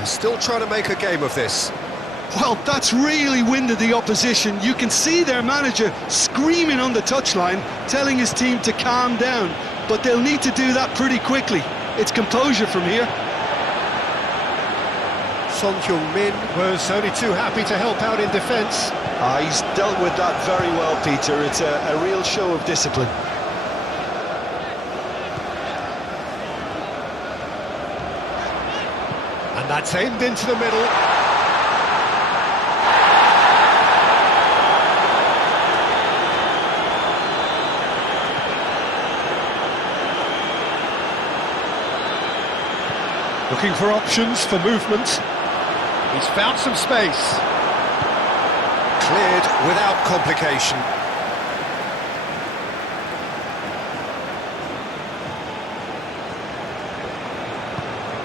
Still trying to make a game of this. Well, that's really winded the opposition. You can see their manager screaming on the touchline, telling his team to calm down. But they'll need to do that pretty quickly. It's composure from here. Son Heung-min was only too happy to help out in defence. He's dealt with that very well, Peter. It's a real show of discipline. And that's aimed into the middle. Looking for options for movement. He's found some space. Cleared without complication.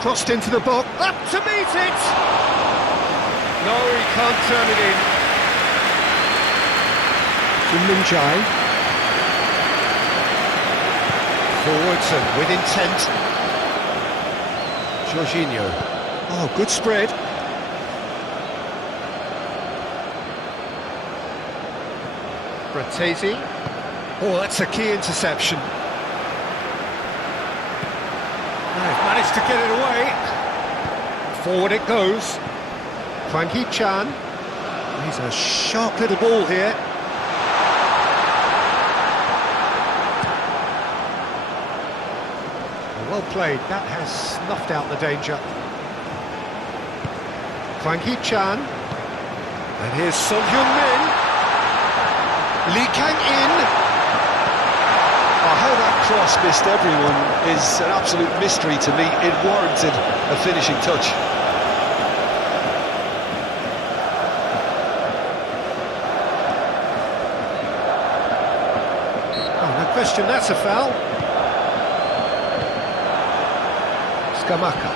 Crossed into the box, up to meet it! No, he can't turn it in. Min-jae. Forwards and with intent. Jorginho. Oh, good spread. Bratesi. Oh, that's a key interception. They've managed to get it away. Forward it goes. Hwang Hee-chan. He's a sharp little ball here. Well played. That has snuffed out the danger. Hwang Hee-chan. And here's Son Heung-min. Lee Kang-in. How that cross missed everyone is an absolute mystery to me. It warranted a finishing touch. Oh, no question, that's a foul. Skamaka.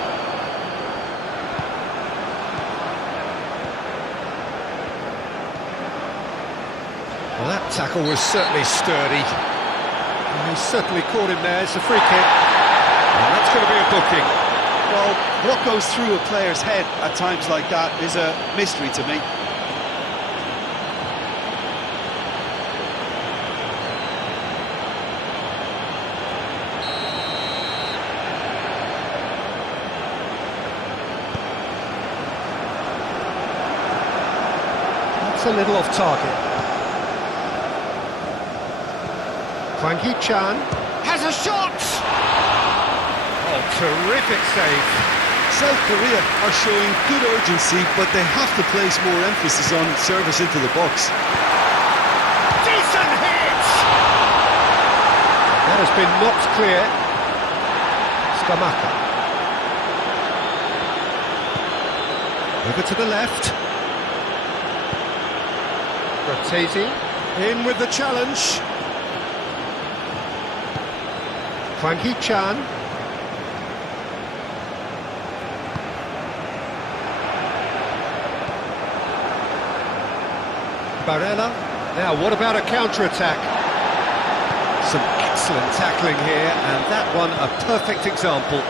Well, that tackle was certainly sturdy. He certainly caught him there. It's a free kick. And that's going to be a booking. Well, what goes through a player's head at times like that is a mystery to me. That's a little off target. Hwang Hee-chan has a shot! Oh, terrific save. South Korea are showing good urgency, but they have to place more emphasis on service into the box. Decent hit! That has been knocked clear. Skamaka. Over to the left. Bratesi in with the challenge. Hwang Hee-chan. Barella. Now, what about a counter-attack? Some excellent tackling here, and that one a perfect example.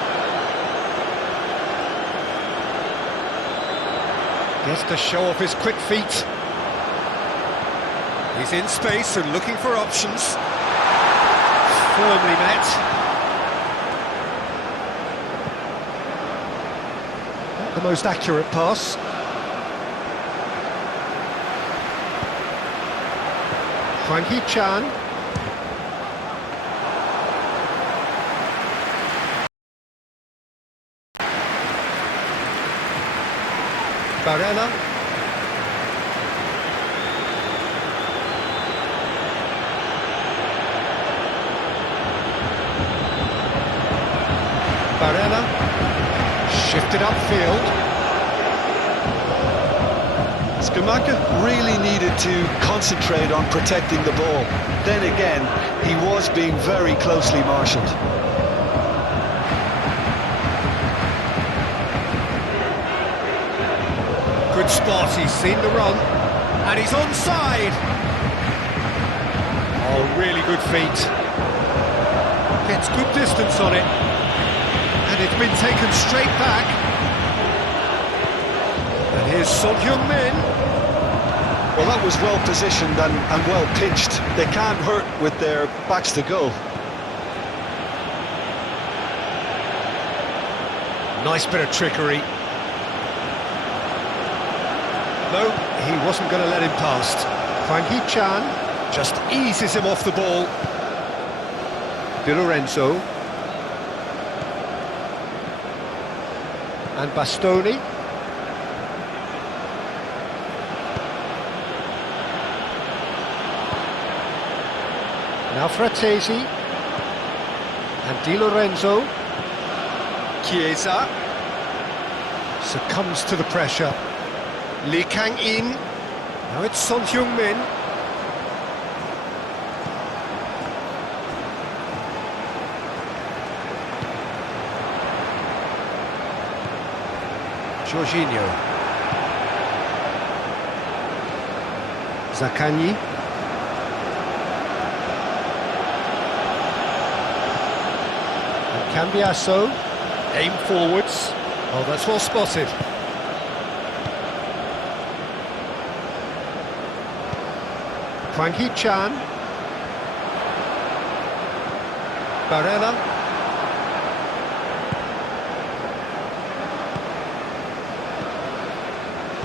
Gets to show off his quick feet. He's in space and looking for options. Firmly met. Not the most accurate pass. Huang Hee-chan. Barella. Barella. Shifted upfield. Scamacca really needed to concentrate on protecting the ball. Then again, he was being very closely marshalled. Good spot, he's seen the run, and he's onside. Oh, really good feet. Gets good distance on it, and it's been taken straight back. And here's Son Heung-min. Well, that was well positioned and well pitched. They can't hurt with their backs to goal. Nice bit of trickery. No, he wasn't going to let him past. Huang Hee-chan just eases him off the ball. Di Lorenzo. And Bastoni. Now Fratesi. And Di Lorenzo. Chiesa. Succumbs to the pressure. Lee Kang-in. Now it's Son Heung-min. Jorginho. Zaccagni. And Cambiasso. Aim forwards. Oh, that's well spotted. Huang Hee-chan. Barella.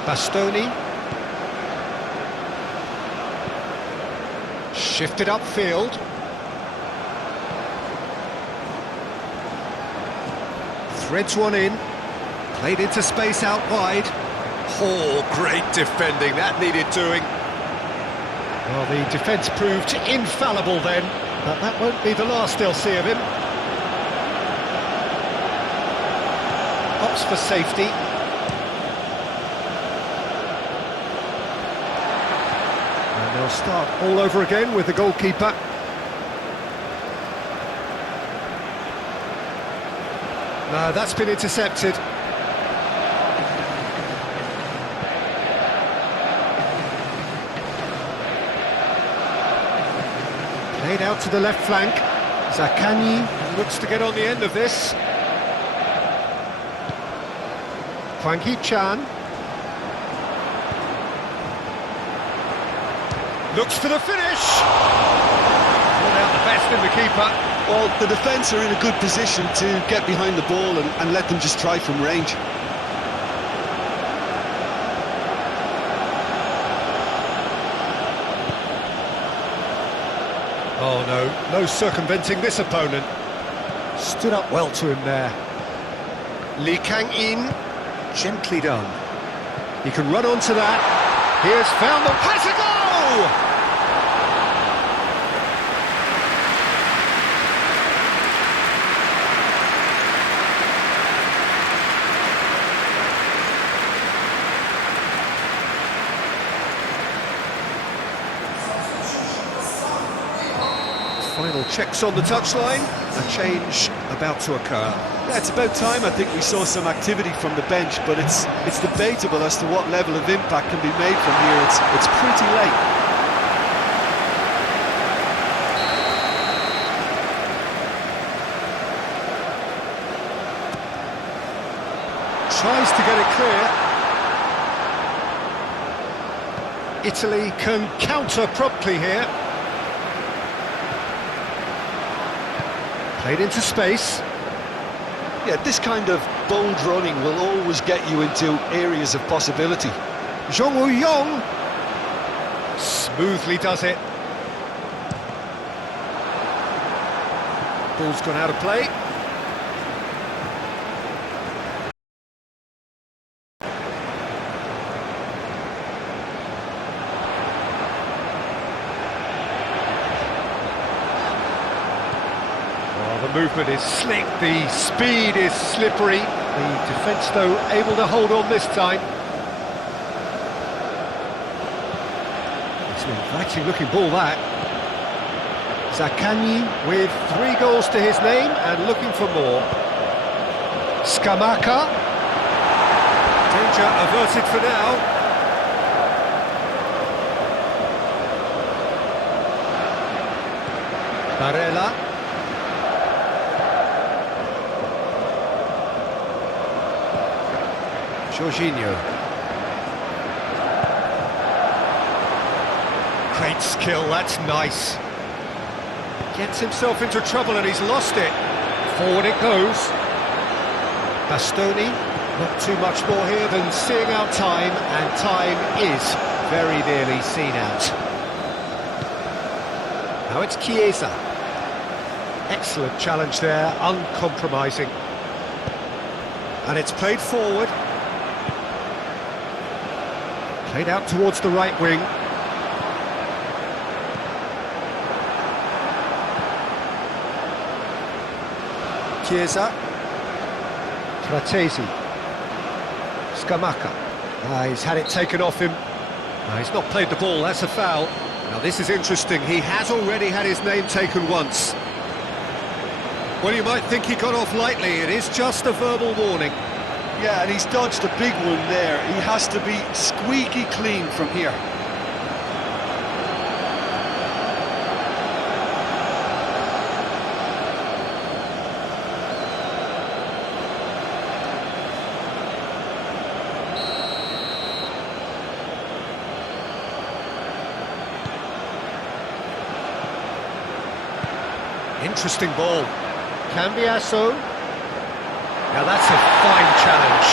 Bastoni. Shifted upfield. Threads one in. Played into space out wide. Oh, great defending. That needed doing. Well, the defence proved infallible then, but that won't be the last they'll see of him. Opts for safety. And they'll start all over again with the goalkeeper. No, that's been intercepted. Played out to the left flank. Zaccagni looks to get on the end of this. Huang Hee-chan. Looks for the finish. Pulled out the best in the keeper. Well, the defence are in a good position to get behind the ball and let them just try from range. Oh no circumventing this opponent. Stood up well to him there. Lee Kang-in, gently done. He can run onto that. He has found the... Has a goal! Final checks on the touchline, a change about to occur. Yeah, it's about time. I think we saw some activity from the bench, but it's debatable as to what level of impact can be made from here. It's pretty late. Tries to get it clear. Italy can counter promptly here. Played into space. Yeah, this kind of bold running will always get you into areas of possibility. Zhong Woo-yong smoothly does it. Ball's gone out of play. The movement is slick, the speed is slippery. The defence, though, able to hold on this time. It's an inviting looking ball, that. Zaccagni with 3 goals to his name and looking for more. Scamacca. Danger averted for now. Barella. Jorginho. Great skill, that's nice. Gets himself into trouble and he's lost it. Forward it goes. Bastoni, not too much more here than seeing out time, and time is very nearly seen out. Now it's Chiesa. Excellent challenge there, uncompromising. And it's played forward. Played out towards the right wing. Chiesa. Fratesi. Scamacca. He's had it taken off him. He's not played the ball, that's a foul. Now this is interesting, he has already had his name taken once. Well, you might think he got off lightly, it is just a verbal warning. Yeah, and he's dodged a big one there. He has to be squeaky clean from here. Interesting ball. Cambiasso. Now that's a fine challenge.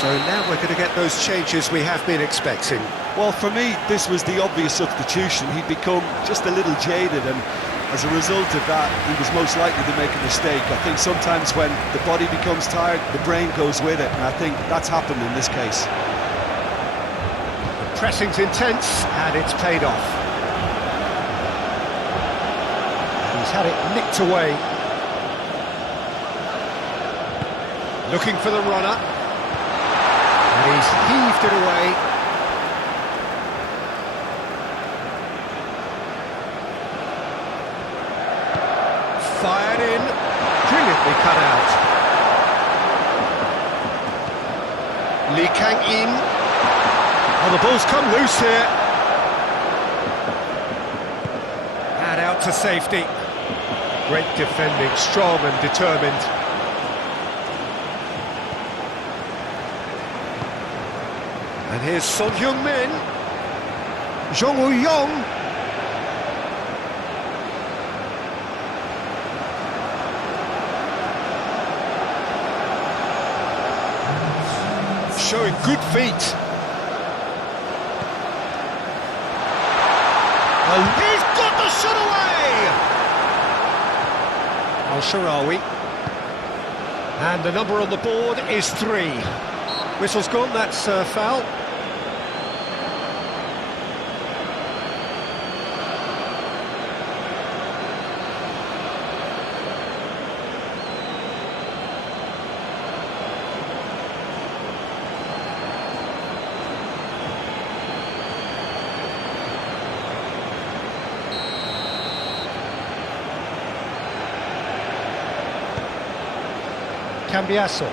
So now we're going to get those changes we have been expecting. Well, for me, this was the obvious substitution. He'd become just a little jaded, and as a result of that, he was most likely to make a mistake. I think sometimes when the body becomes tired, the brain goes with it, and I think that's happened in this case. The pressing's intense, and it's paid off. He's had it nicked away. Looking for the runner. And he's heaved it away. Fired in. Brilliantly cut out. Lee Kang-in. Oh, the ball's come loose here. And out to safety. Great defending, strong and determined. And here's Son Heung-min. Zhong Woo-yong. Showing good feet. And he's got the shot away! Al-Sharawi. And the number on the board is 3. Whistle's gone, that's foul. Cambiasso.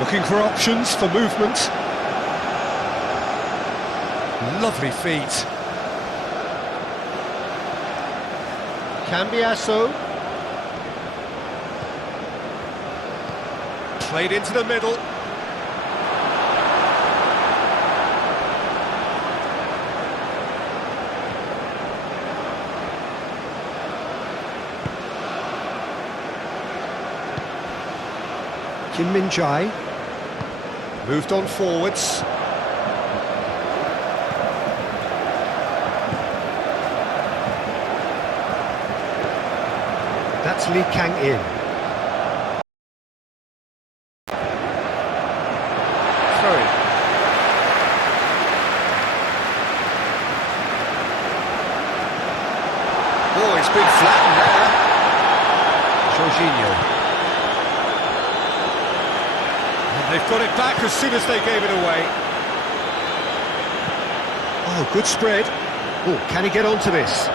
Looking for options for movement. Lovely feet. Cambiasso. Played into the middle. Kim Min-jae moved on forwards. That's Lee Kang-in. Throw it. Oh, it's been flattened there. Jorginho. They've got it back as soon as they gave it away. Oh, good spread. Oh, can he get onto this?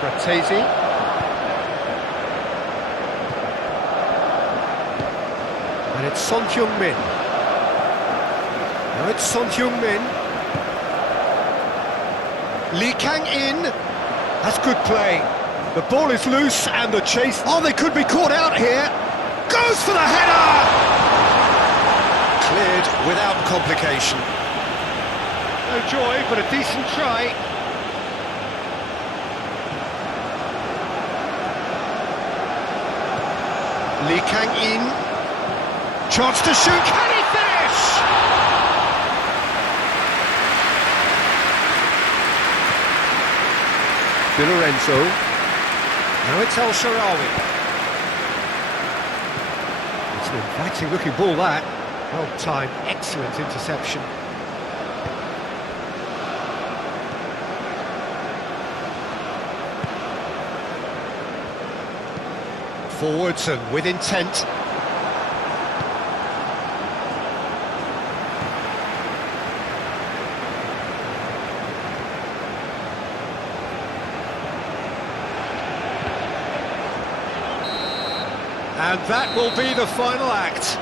Fratesi. And it's Son Heung-min. Now it's Son Heung-min. Lee Kang-in. That's good play. The ball is loose and the chase. Oh, they could be caught out here. Goes for the header! Cleared without complication. No joy, but a decent try. Lee Kang-in. Chance to shoot. Can he finish? Di Lorenzo. Now it's El Shaarawy. It's an inviting looking ball, that. Well timed, excellent interception. Forwards and with intent. And that will be the final act.